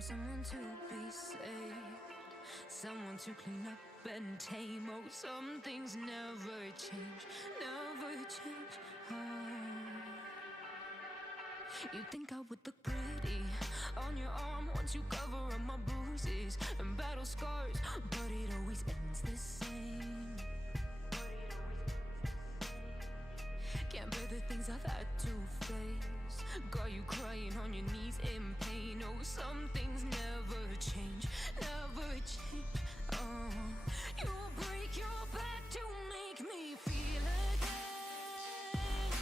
someone to be saved, someone to clean up and tame. Oh, some things never change, never change. Oh. You think I would look pretty on your arm once you cover up my bruises and battle scars, but it always ends the same. Can't bear the things I've had to face. Got you crying on your knees in pain. Oh, some things never change, never change. Oh, you break your back to make me feel again.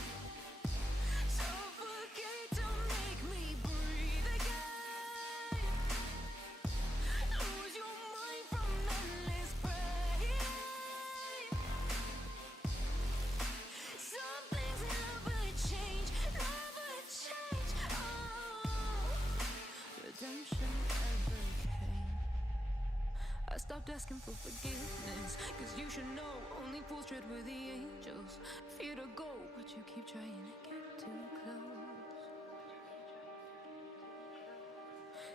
Suffocate to make me breathe again. Lose your mind from endless pain. Some things never change, never change. Oh, redemption never came. I stopped asking for forgiveness, cause you should know only fools tread with the angels. Fear to go, but you keep trying to get too close.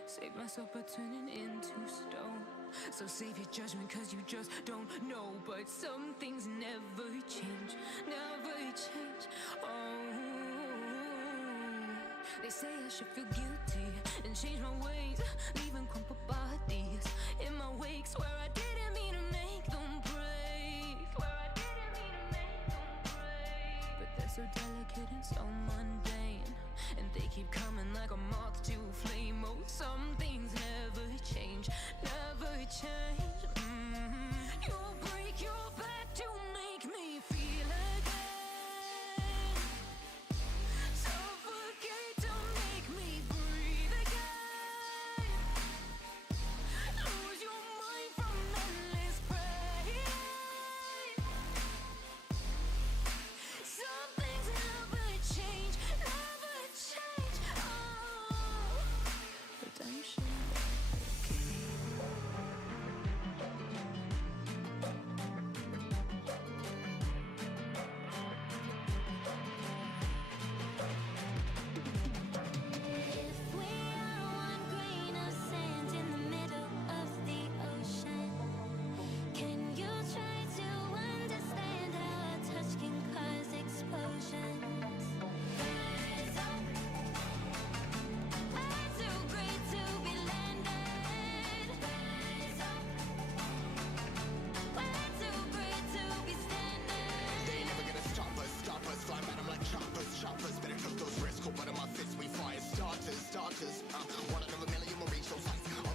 Save myself by turning into stone. So save your judgment cause you just don't know. But some things never change, never change. Oh, they say I should feel guilty and change my ways, leaving crumpled bodies in my wake. Swear I didn't mean to make them break. Swear I didn't mean to make them break. But they're so delicate and so mundane, and they keep coming like a moth to a flame. Oh, some things never change, never change. You break your back to